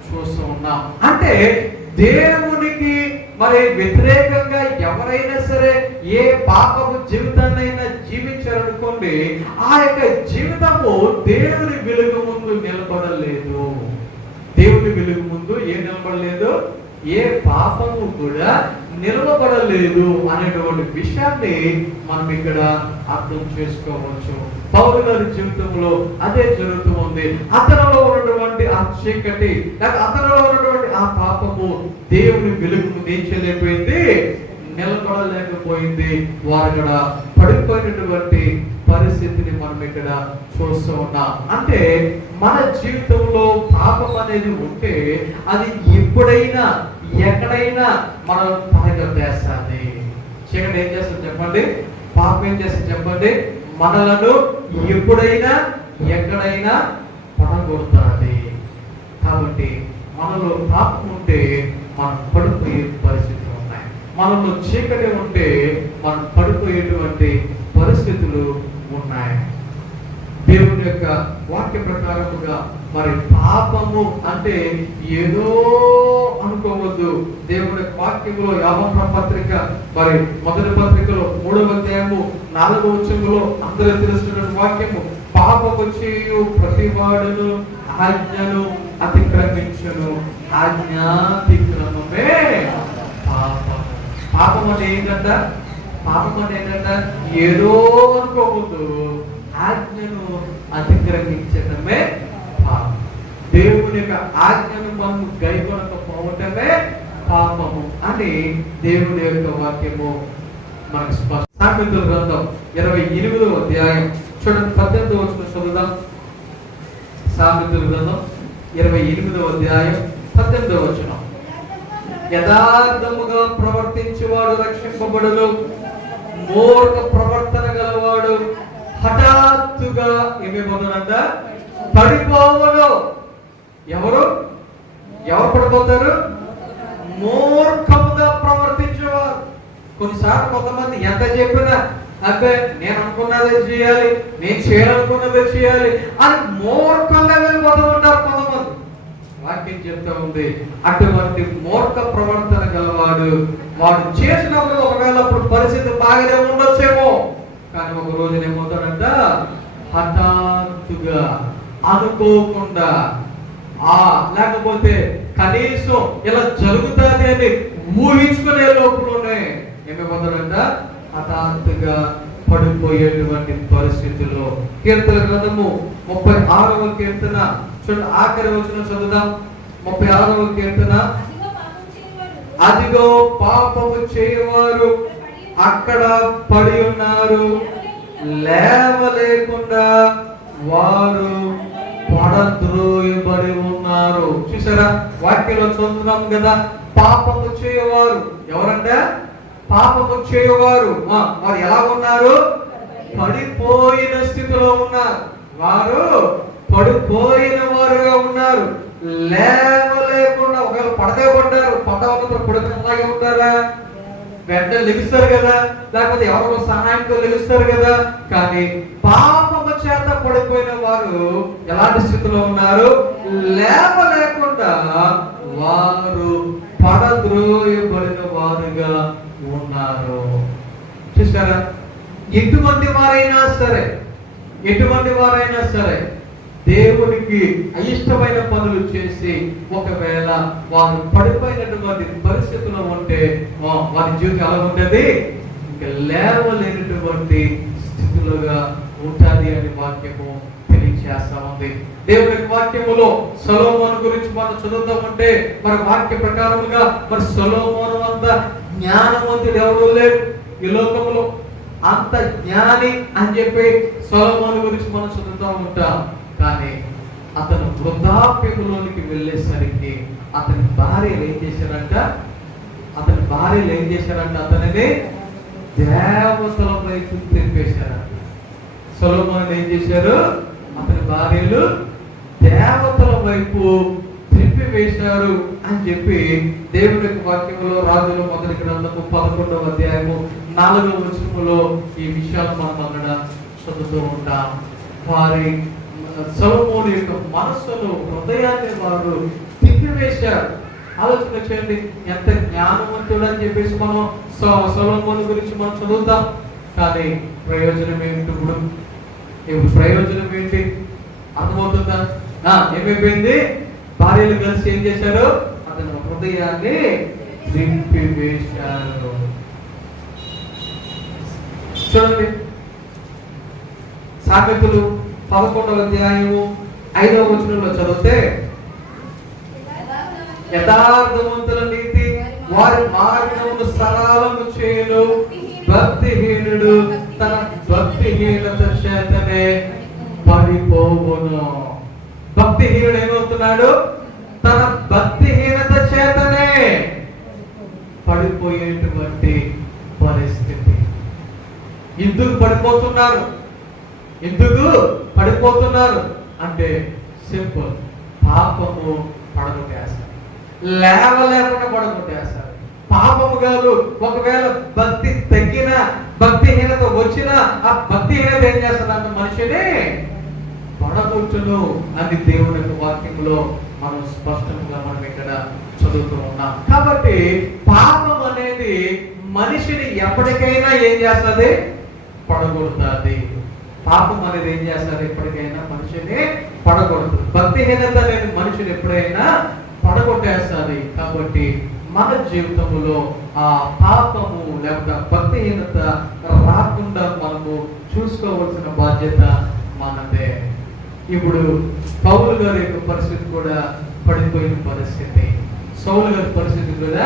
చూస్తూ ఉన్నాం. అంటే దేవునికి మరి వ్యతిరేకంగా ఎవరైనా సరే ఏ పాపపు జీవితాన్నైనా జీవించారనుకోండి, ఆ యొక్క జీవితము దేవుని వెలుగు ముందు నిలబడలేదు. దేవుని వెలుగు ముందు ఏం నిలబడలేదు, ఏ పాపము కూడా నిలబడలేదు అనేటువంటి విషయాన్ని మనం ఇక్కడ అర్థం చేసుకోవచ్చు. పౌలు గారి జీవితంలో అదే జరుగుతూ ఉంది. అతనిలో ఉన్నటువంటి ఆ చీకటి, అతనిలో ఉన్నటువంటి ఆ పాపము దేవుని వెలుగును ఏం చేయలేకపోయింది, నిలబడలేకపోయింది. వారు ఇక్కడ పడిపోయినటువంటి పరిస్థితిని మనం ఇక్కడ చూస్తూ ఉన్నాం. అంటే మన జీవితంలో పాపం అనేది ఉంటే అది ఎప్పుడైనా ఎక్కడైనా మనం పడగొట్టేస్తుంది. చీకటి ఏం చేస్తుంది చెప్పండి, పాపం ఏం చేస్తుంది చెప్పండి, మనలను ఎప్పుడైనా ఎక్కడైనా పడగొడుతుంది. కాబట్టి మనలో పాపం ఉంటే మనం పడిపోయే పరిస్థితులు ఉన్నాయి, మనలో చీకటి ఉంటే మనం పడిపోయేటువంటి పరిస్థితులు ఉన్నాయి. దేవుని యొక్క వాక్య ప్రకారముగా మరి పాపము అంటే ఏదో అనుకోవద్దు. దేవుని యొక్క వాక్యంలో యాకోబు పత్రిక మరి మొదటి పత్రికలో 3వ అధ్యాయము 4వ వచనంలో అందరూ తెలుసుకున్న వాక్యము, పాపము చేయు ప్రతివాడును ఆజ్ఞను అతిక్రమించును, ఆజ్ఞాతిక్రమమే పాపము. పాపం అంటే ఏంటంట, పాపం అంటే ఏంటంట, ఏదో అనుకోవద్దు, ఆజ్ఞను అతిక్రమించడమే పాపం. దేవుని యొక్క ఆజ్ఞను మనం గైకొనకపోవటమే పాపము అని దేవుని యొక్క వాక్యము మనకు స్పష్టం. సామెతల గ్రంథం 28వ అధ్యాయం చూడండి, 18వ వచనం చదువుదాం. సామెతల గ్రంథం 28వ అధ్యాయం 18వ వచనం, యథార్థముగా ప్రవర్తించేవాడు రక్షింపబడును, మూర్ఖ ప్రవర్తన గలవాడు హఠాత్తుగా ఏమైపోతాడంట, పడిపోవును. ఎవరు పడిపోతారు, మూర్ఖముగా ప్రవర్తించేవారు. కొన్నిసార్లు కొంతమంది ఎంత చెప్పినా అంటే నేను అనుకున్నదే చేయాలి, నేను చేయాలనుకున్నదే చేయాలి అని మూర్ఖంగా వెళ్ళిపోతూ ఉంటారు కొంతమంది. వాక్యం చెప్తా ఉంది, అటువంటి మూర్ఖ ప్రవర్తన గలవాడు వాడు చేసినప్పుడు ఒకవేళ అప్పుడు పరిస్థితి బాగానే ఉండొచ్చేమో, కానీ ఒక రోజు ఏమవుతాడంట, హఠాత్తుగా అనుకోకుండా లేకపోతే కనీసం ఇలా జరుగుతుంది అని ఊహించుకునే లోపలనే ఏమైపోతాడంట, హఠాత్తుగా పడిపోయేటువంటి పరిస్థితుల్లో. కీర్తన గ్రంథము 36వ కీర్తన చూడండి, ఆఖరి వచనం చదువుదాం. 36వ కీర్తన, అదిగో పాపము చేయవారు అక్కడ పడి ఉన్నారు, లేవలేకుండా వారు పడద్రోయబడి ఉన్నారు. చూసారా, వాక్యంలో చదువుతున్నాం కదా, పాపము చేయవారు ఎవరంటే పాపము చేయవారు వారు ఎలా ఉన్నారు? పడిపోయిన స్థితిలో ఉన్నారు. వారు పడిపోయిన వారుగా ఉన్నారు, లేవలేకుండా. ఒకవేళ పడదే పడ్డారు, పడ్డ పడుకులాగే ఉంటారా? వెంటనే లెగుస్తారు కదా, లేకపోతే ఎవరో సహాయంతో లెగుస్తారు కదా. కానీ పాపము చేత పడిపోయిన వారు ఎలాంటి స్థితిలో ఉన్నారు? లేవలేకుండా వారు పడద్రోయబడిన వారుగా ఉన్నారు. చూసారా, ఎటువంటి వారైనా సరే దేవునికి అయిష్టమైన పనులు చేసి ఒకవేళ వారు పడిపోయినటువంటి పరిస్థితుల్లో ఉంటే వారి జీవితం ఎలా ఉంటుంది? ఇంకా లేవలేనటువంటి స్థితులుగా ఉంటుంది అని వాక్యము తెలియజేస్తా ఉంది. దేవుని వాక్యములో సొలొమోను గురించి మనం చదువుతామంటే మరి వాక్య ప్రకారముగా మరి సొలొమోను అంత జ్ఞానవంతుడు ఎవరు లేడు ఈ లోకంలో. అంత జ్ఞాని అని చెప్పి సొలొమోను గురించి మనం చదువుతూ ఉంటాం. కానీ అతను వృద్ధాప్యములోనికి వెళ్ళేసరికి అతని భార్యలు ఏం చేశారంట? అతనిని దేవతల వైపు తిరిపేశారంట. సొలొమోను ఏం చేశారు? అతని భార్యలు దేవతల వైపు త్రిప్పివేశారు అని చెప్పి దేవుడి వాక్యంలో రాజుల మొదటి గ్రంథము 11వ అధ్యాయము 4వ వచనములో ఈ విషయాలు మనం అక్కడ చదువుతూ ఉంటాం. వారి సొలొమోను యొక్క మనస్సును, హృదయాన్ని వారు తిప్పివేశారు. ఆలోచన చేయండి, ఎంత జ్ఞానవంతుడు అని చెప్పేసి మనం సొలొమోను గురించి మనం చదువుతాం. కానీ ప్రయోజనం ఏమిటి? ఇప్పుడు ప్రయోజనం ఏంటి అర్థమవుతుందా? ఏమైపోయింది? భార్యలు కలిసి ఏం చేశారు? అతని హృదయాన్ని త్రిప్పివేశారు. చూడండి, సామెతలు 11వ అధ్యాయము 5వ వచనంలో చదివితే, యథార్థవంతుల నీతి వారి మార్గమును సరళము చేయును, భక్తిహీనుడు తన భక్తిహీనత చేతనే పడిపోవును. భక్తిహీనుడు ఏమవుతున్నాడు? తన భక్తిహీనత చేతనే పడిపోయేటువంటి పరిస్థితి. ఎందుకు పడిపోతున్నారు అంటే సింపుల్, పాపము పడగొట్టేస్తారు, లేవలేకుండా పడగొట్టేస్తారు. పాపము కాదు, ఒకవేళ భక్తి తగ్గినా, భక్తిహీనత వచ్చినా ఆ భక్తిహీనత ఏం చేస్తుందంటే మనిషిని పడగొట్టును అని దేవుని యొక్క వాక్యంలో మనం స్పష్టంగా మనం ఇక్కడ చదువుతూ ఉన్నాం. కాబట్టి పాపం అనేది మనిషిని ఎప్పటికైనా ఏం చేస్తుంది? పడగొడుతుంది. పాపం అనేది ఏం చేస్తుంది? ఎప్పటికైనా మనిషిని పడగొడుతుంది. భక్తిహీనత అనేది మనిషిని ఎప్పుడైనా పడగొట్టేస్తుంది. కాబట్టి మన జీవితంలో ఆ పాపము లేకపోతే భక్తిహీనత రాకుండా మనము చూసుకోవాల్సిన బాధ్యత మనదే. ఇప్పుడు పౌలు గారి యొక్క పరిస్థితి కూడా పడిపోయిన పరిస్థితి, సౌలు గారి పరిస్థితి కూడా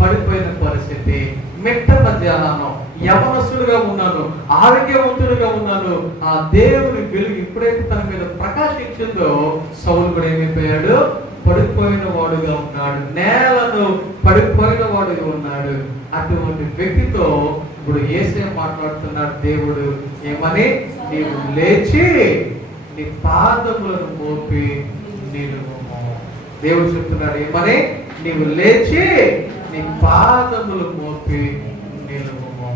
పడిపోయిన పరిస్థితి. మిట్ట మధ్యాహ్నం యవనస్తుడుగా ఉన్నాను, ఆరోగ్యవంతుడుగా ఉన్నాను, ఆ దేవుని వెలుగు ఎప్పుడైతే తన మీద ప్రకాశించిందో సౌలు కూడా ఏమైపోయాడు? పడిపోయిన వాడుగా ఉన్నాడు, నేలను పడిపోయిన వాడుగా ఉన్నాడు. అటువంటి వ్యక్తితో ఇప్పుడు యేసే మాట్లాడుతున్నాడు. దేవుడు ఏమని? నీవు లేచి నీ పాదములను మోపి నిలువుము. దేవుడు చెప్తున్నాడు ఏమని? నీవు లేచి నీ పాదములు మోపి నిలువుము.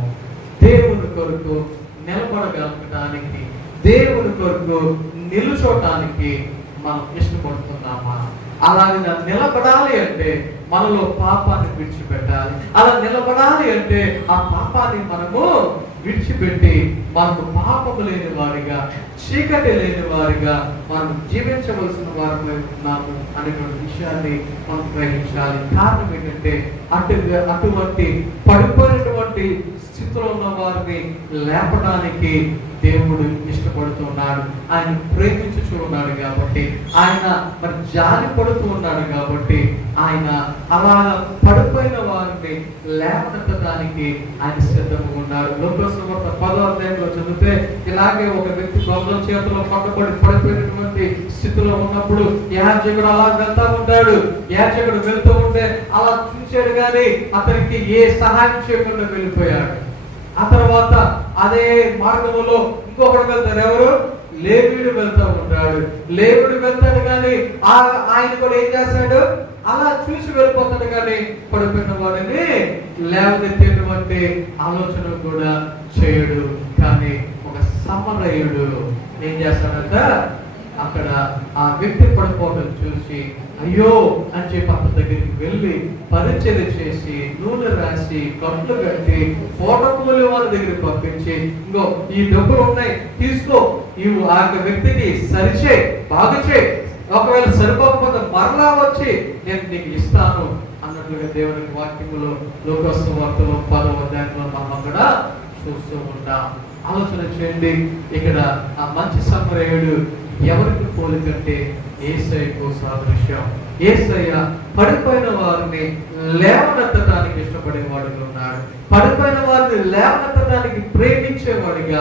దేవుని కొరకు నిలబడగలగడానికి, దేవుని కొరకు నిలుచోటానికి మనం ఇష్టపడుతున్నామా? అలాగే నిలబడాలి అంటే మనలో పాపాన్ని విడిచిపెట్టాలి. అలా నిలబడాలి అంటే ఆ పాపాన్ని మనము విడిచిపెట్టి మనకు పాపము లేని వారిగా, చీకటి లేని వారిగా మనం జీవించవలసిన వారమై ఉన్నాము అనేటువంటి విషయాన్ని మనం గ్రహించాలి. కారణం ఏంటంటే అటువంటి పడిపోయినటువంటి పడిపోయినటువంటి స్థితిలో ఉన్న వారిని లేపడానికి దేవుడు ఇష్టపడుతున్నాడు. ఆయన ప్రేమించుచూ ఉన్నాడు కాబట్టి, ఆయన మరి జాలి పడుతూ ఉన్నాడు కాబట్టి, ఆయన అలా పడిపోయిన వారిని లేపనెత్తడానికి ఆయన సిద్ధంగా ఉన్నాడు. లోకాసు వార్త 10వ అధ్యాయంలో చదివితే ఇలాగే ఒక వ్యక్తి దొంగల చేతిలో పడిపోయినటువంటి స్థితిలో ఉన్నప్పుడు యాజకుడు అలా వెళ్తా ఉంటాడు. యాజకుడు వెళ్తూ ఉంటే అలా చూశాడు కానీ అతనికి ఏ సహాయం చేయకుండా వెళ్ళిపోయాడు. ఆ తర్వాత అదే మార్గంలో ఇంకొకటి వెళ్తారు. ఎవరు? లేవీయుడు వెళ్తా ఉంటాడు. లేవీయుడు వెళ్తాడు కానీ ఆయన కూడా ఏం చేస్తాడు? అలా చూసి వెళ్ళిపోతాడు కానీ పడిపోయిన వారిని లేవనెత్తేటువంటి ఆలోచన కూడా చేయడు. కానీ ఒక సమరయుడు ఏం చేస్తాడంట, అక్కడ ఆ వ్యక్తి పడిపోవడం చూసి అయ్యో అని చెప్పి అతని దగ్గరికి వెళ్ళి పరిచర్య చేసి నూనె రాసి కట్లు కట్టి పూటకూలి వాళ్ళ దగ్గరికి పంపించి, ఇంకో ఈ డబ్బులు ఉన్నాయి తీసుకో, ఇవి ఆ వ్యక్తికి సరిచే బాగు చేయి, ఒకవేళ సరిపోకపోతే మరలా వచ్చి నేను నీకు ఇస్తాను అన్నట్లుగా దేవుని వాక్యములో లోకాసు వార్తలో 10వ అధ్యాయంలో మనం అక్కడ చూస్తూ ఉంటాం. ఆలోచన చేయండి, ఇక్కడ ఆ మంచి సమరయుడు ఎవరికి పోలికంటే యేసయ్యకు సాదృశ్యం. యేసయ్య పడిపోయిన వారిని లేవనెత్తడానికి ఇష్టపడేవాడుగా ఉన్నాడు. పడిపోయిన వారిని లేవనెత్తడానికి ప్రేమించేవాడిగా,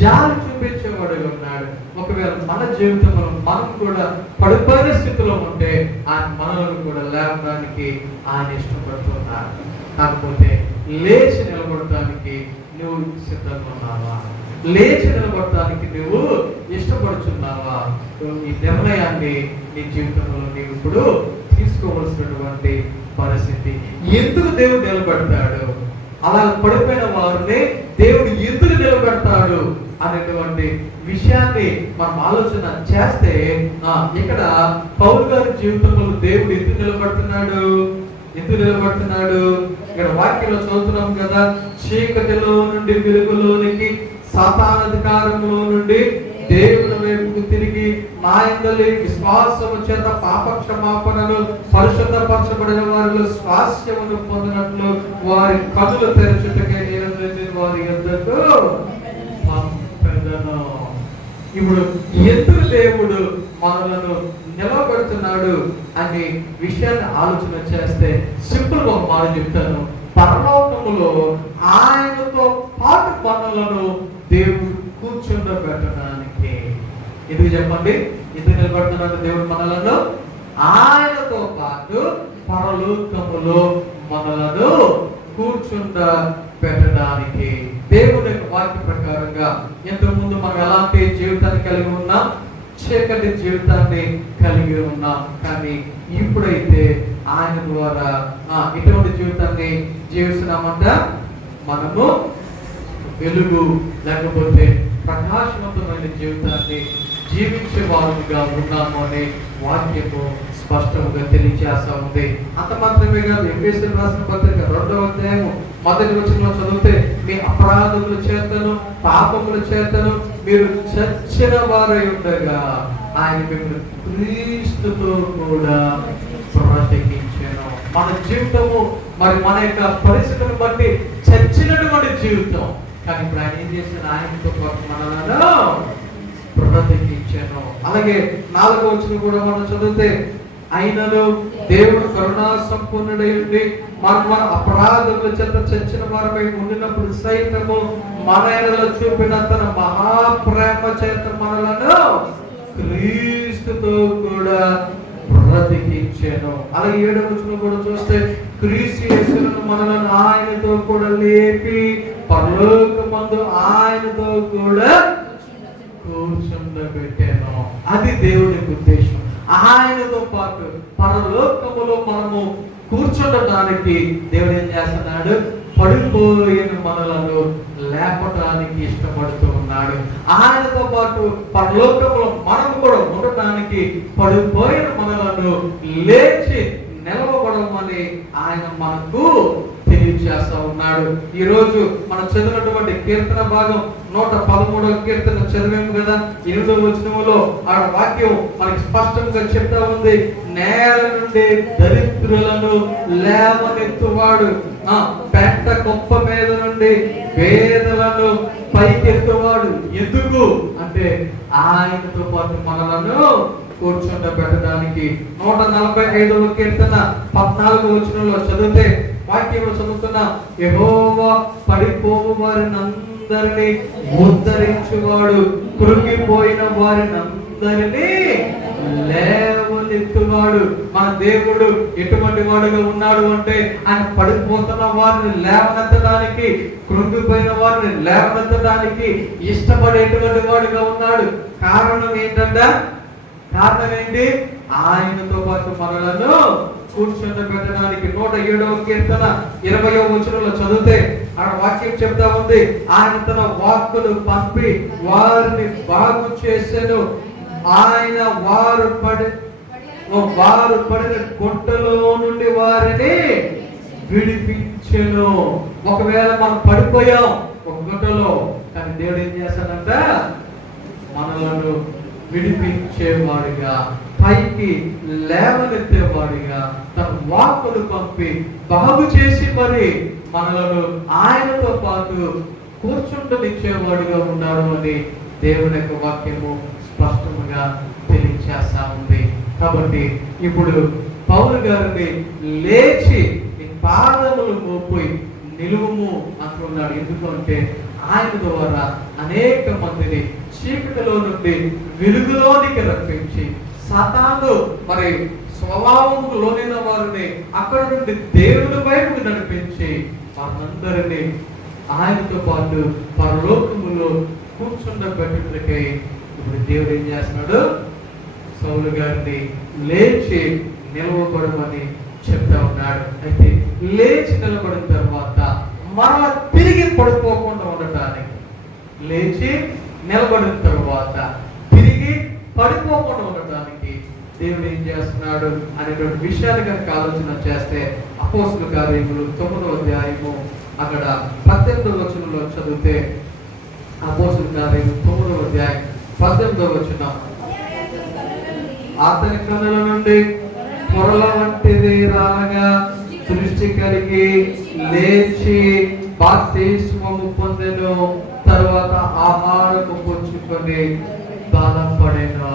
జాలి చూపించేవాడుగా ఉన్నాడు. ఒకవేళ మన జీవితంలో మనం కూడా పడిపోయిన స్థితిలో ఉంటే ఆయన మనలను కూడా లేవడానికి ఆయన ఇష్టపడుతున్నాడు. కాకపోతే లేచి నిలబడటానికి నువ్వు సిద్ధంగా ఉన్నావా? లేచి నిలబడటానికి నువ్వు ఇష్టపడుచున్నావా? ఈ నిర్ణయాన్ని నీ జీవితంలో నీవు ఇప్పుడు తీసుకోవలసినటువంటి పరిస్థితి. ఎందుకు దేవుడు నిలబెడతాడు? అలా పడిపోయిన వారిని దేవుడు ఎందుకు నిలబెడతాడు అనేటువంటి విషయాన్ని మనం ఆలోచన చేస్తే, ఇక్కడ పౌలు గారి జీవితంలో దేవుడు ఎందుకు నిలబడుతున్నాడు? ఇక్కడ వాక్యంలో చదువుతున్నాం కదా, చీకటిలో నుండి వెలుగులోనికి, సాతానాధికారంలో నుండి దేవుని వైపుకు తిరిగి నా యందు విశ్వాసము చేత పాప క్షమాపణను పరిశుద్ధపరచబడిన వారిలో స్వాస్థ్యమును పొందినట్లు వారి కన్నులు తెరచుటకే నేను వారి యొద్దకు పంపెదను. ఇప్పుడు ఎందుకు దేవుడు మనలను నిలబెడుతున్నాడు అనే విషయాన్ని ఆలోచన చేస్తే సింపుల్ గా ఒక మాట చెప్తాను. పరలోకములో ఆయనతో పాటు మనలను దేవుడు కూర్చుండబెట్టడానికి. ఎందుకు చెప్పండి? ఎందుకు నిలబడుతున్నాడు దేవుడు మనలను? ఆయనతో పాటు పరలోకములో మనలను కూర్చుండబెట్టడానికి. దేవుని యొక్క వాక్య ప్రకారంగా ఇంతకు ముందు మనం ఎలాంటి జీవితాన్ని కలిగి ఉన్నాం? చీకటి జీవితాన్ని కలిగి ఉన్నాం. కానీ ఇప్పుడైతే ఆయన ద్వారా ఇటువంటి జీవితాన్ని జీవిస్తున్నామంట. మనము వెలుగు లేకపోతే ప్రకాశవంతమైన జీవితాన్ని జీవించే వారుగా ఉన్నాము అనే వాక్యము స్పష్టంగా తెలియజేస్తా ఉంది. అంత మాత్రమే కాదు, ఎఫెసీయులకు రాసిన పత్రిక 2వ అధ్యాయము 1వ వచనంలో చదివితే, మీ అపరాధముల చేతను పాపముల చేతను మీరు చచ్చిన వారై ఉండగా ఆయన మిమ్మల్ని క్రీస్తుతో కూడా బ్రతికించెను. మన జీవితము మరి మన యొక్క పరిస్థితిని బట్టి చచ్చినటువంటి జీవితం, కానీ ఇప్పుడు ఆయన ఏం చేసిన? ఆయనతో పాటు మనలను బ్రతికించెను. అలాగే 4వ వచనం కూడా మనం చదివితే, అయినను దేవుడు కరుణా సంపూర్ణుడై ఉండి మన అపరాధముల చేత చచ్చిన వారిపై ఉండినప్పుడు సైతము మన ఎడల చూపిన తన మహాప్రేమ చేత మనలను క్రీస్తుతో కూడా బ్రతికించెను. అలాగే 7వ వచనం కూడా చూస్తే, క్రీస్తు యేసును మనలను ఆయనతో కూడా లేపి పరలోకమందు ఆయనతో కూడా కూర్చుండబెట్టాను. అది దేవుని ఉద్దేశం. ఆయనతో పాటు పరలోకములో మనము కూర్చుండటానికి దేవుడు ఏం చేస్తున్నాడు? పడిపోయిన మనలను లేపటానికి ఇష్టపడుతూ ఉన్నాడు. ఆయనతో పాటు పరలోకములో మనము కూడా ఉండటానికి పడిపోయిన మనలను లేచి నిలవబడమని ఆయన మనకు తెలియజేస్తా ఉన్నాడు. ఈ రోజు మనం చదివినటువంటి కీర్తన భాగం 113వ కీర్తన చదివాము కదా. 8వ వచనములో ఆ వాక్యం మనకి స్పష్టంగా చెప్తా ఉంది, నేల నుండి దరిద్రులను లేవనెత్తువాడు పెంట కుప్ప మీద నుండి పేదలను పైకెత్తువాడు. ఎందుకు అంటే ఆయనతో పాటు మనలను కూర్చుండబెట్టడానికి. 145వ కీర్తన 14వ వచనంలో చదివితే వాక్యంలో చదువుతున్నా, యెహోవా పడిపోవు వారిని అందరినీ ఉద్ధరించువాడు, కృంగిపోయిన వారిని అందరినీ లేవనెత్తువాడు. మన దేవుడు ఎటువంటి వాడుగా ఉన్నాడు అంటే ఆయన పడిపోతున్న వారిని లేవనెత్తడానికి, కృంగిపోయిన వారిని లేవనెత్తడానికి ఇష్టపడేటువంటి వాడుగా ఉన్నాడు. కారణం ఏంటంటే, కారణం ఏంటి? ఆయనతో పాటు మనలను కూర్చోబెట్టడానికి. 107వ కీర్తన 20వ వచనంలో చదివితే ఆ వాక్యం చెప్తా ఉంది, ఆయన తన వాక్కులు పంపి వారిని బాగు చేసెను, ఆయన వారు పడిన గుంటలో నుండి వారిని విడిపించెను. ఒకవేళ మనం పడిపోయాం ఒక గుంటలో, కానీ దేవుడు ఏం చేస్తాడంట? మనలను విడిపించేవాడిగా, పైకి లేవనెత్తేవాడిగా, తన వాక్కులు పంపి బాగు చేసి మరి మనలను ఆయనతో పాటు కూర్చుండనిచ్చేవాడిగా ఉన్నాడు అని దేవుని యొక్క వాక్యము స్పష్టంగా తెలియచేస్తా ఉంది. కాబట్టి ఇప్పుడు పౌలు గారిని లేచి పాదములు మోపి నిలువుము అంటున్నాడు. ఎందుకంటే ఆయన ద్వారా అనేక మందిని చీకటిలో నుండి వెలుగులోనికి రప్పించి, సాతాను మరి స్వభావంలోనిన వారిని అక్కడ నుండి దేవుని వైపుకు నడిపించి వారందరినీ ఆయనతో పాటు పరలోకములో కూర్చుండబెట్టుటకై ఇప్పుడు దేవుడు ఏం చేస్తున్నాడు? సౌలు గారిని లేచి నిలవబడమని చెప్తా ఉన్నాడు. అయితే లేచి నిలబడిన తర్వాత మరలా తిరిగి పడిపోకుండా ఉండటానికి, లేచి నిలబడిన తర్వాత తిరిగి పడిపోకుండా ఉండటానికి దేవుడు ఏం చేస్తున్నాడు అనేటువంటి విషయాలు కనుక ఆలోచన చేస్తే, అపోస్తలుల కార్యములు 9వ అధ్యాయము అక్కడ 18వ వచనంలో చదివితే, అపోస్తలుల కార్యములు 9వ అధ్యాయం 18వ వచనం, అతని కన్నుల నుండి పొరల వంటిది రాగా దృష్టి కలిగి లేచి బాప్తిస్మము పొందెను, తర్వాత ఆహారము పుచ్చుకొని బలపడెను.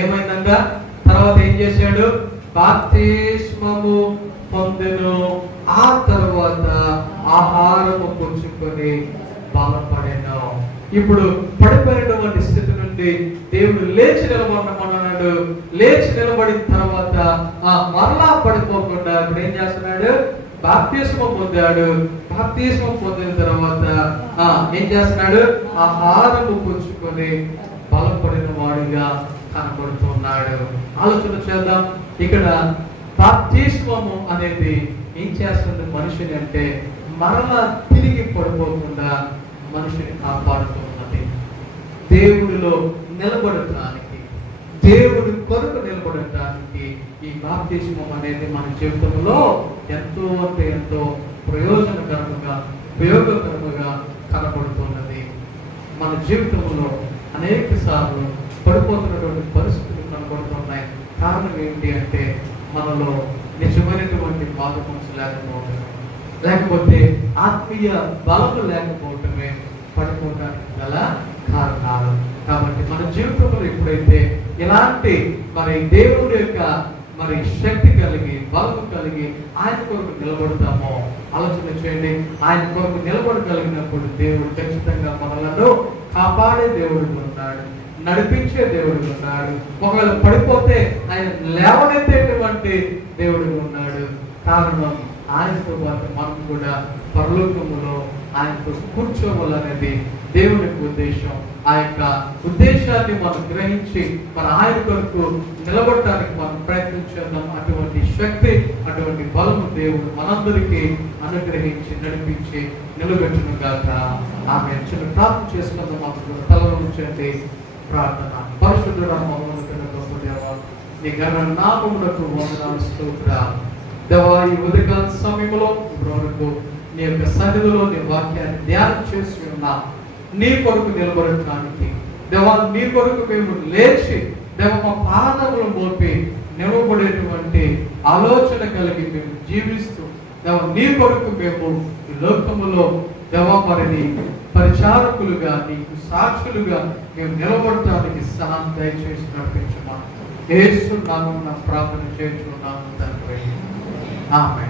ఏమైందంట? తర్వాత ఏం చేశాడు? బాప్తిస్మము పొందెను, ఆ తర్వాత ఆహారము పుచ్చుకొని బలపడెను. ఇప్పుడు పడిపోయినటువంటి స్థితి నుండి దేవుడు లేచి నిలబడమన్నాడు. లేచి నిలబడిన తర్వాత మరలా పడిపోకుండా ఇప్పుడు ఏం చేస్తున్నాడు? బాప్తిస్మం పొందాడు. బాప్తిస్మం పొందిన తర్వాత ఏం చేస్తున్నాడు? ఆహారము పుచ్చుకొని బలపడిన వాడిగా కనబడుతున్నాడు. ఆలోచన చేద్దాం. ఇక్కడ బాప్తిస్మము అనేది ఏం చేస్తుంది మనిషిని అంటే, మరలా తిరిగి పడిపోకుండా మనిషిని కాపాడుతున్నది. దేవుడిలో నిలబడటానికి, దేవుడి కొరకు నిలబడటానికి ఈ బాప్తిస్మం అనేది మన జీవితంలో ఎంతో అంటే ఎంతో ప్రయోజనకరంగా, ఉపయోగకరంగా కనబడుతున్నది. మన జీవితంలో అనేక సార్లు పడిపోతున్నటువంటి పరిస్థితులు కనబడుతున్నాయి. కారణం ఏంటి అంటే, మనలో నిజమైనటువంటి బాధపంచు లేకపోవటమే, లేకపోతే ఆత్మీయ బలము లేకపోవటమే పడిపోవడానికి గల కారణాలు. కాబట్టి మన జీవితంలో ఎప్పుడైతే ఇలాంటి మరి దేవుడి యొక్క మరి శక్తి కలిగి, బలము కలిగి ఆయన కొరకు నిలబడతామో, ఆలోచన చేయండి. ఆయన కొరకు నిలబడగలిగినప్పుడు దేవుడు ఖచ్చితంగా మనలను కాపాడే దేవుడు ఉన్నాడు, నడిపించే దేవుడు ఉన్నాడు. ఒకవేళ పడిపోతే ఆయన లేవనెత్తేటువంటి దేవుడు ఉన్నాడు. కారణం ఆయనతో పాటు మనం కూడా పరలోకములో ఆయనతో కూర్చోవాలనేది దేవుని ఉద్దేశం. ఆ యొక్క ఉద్దేశాన్ని మనం గ్రహించి మన ఆయన కొరకు నిలబడటానికి మనం ప్రయత్నించేద్దాం. అటువంటి శక్తి, అటువంటి బలము దేవుడు మనందరికీ అనుగ్రహించి నడిపించి నిలబెట్టును గాక. ఆమె చిన్న ప్రార్థన చేసుకుందాం. అప్పుడు తలలో ఉంచండి. ప్రార్థన. పరిశుద్ధుడా మహోన్నతుడా గొప్ప దేవా, నీ ఘన నామమునకు వందనాలు, స్తోత్రాలు. దేవా, ఈ ఉదయకాల సమయంలో ఇప్పటివరకు నీ యొక్క సన్నిధిలో నీ వాక్యాన్ని ధ్యానం చేసి ఉన్నాం. నీ కొరకు నిలబడటానికి దేవా, నీ కొరకు మేము లేచి దేవ మా పాదములు మోపి నిలబడేటువంటి ఆలోచన కలిగి మేము జీవిస్తూ దేవా నీ కొరకు మేము ఈ లోకములో దేవా మరి నీ పరిచారకులుగా నీకు సాక్షులుగా మేము నిలబడటానికి సహాయం దయచేసి నడిపించున్నాము. యేసు నామమున ప్రార్థన చేస్తున్నాము తండ్రి. ఆమేన్.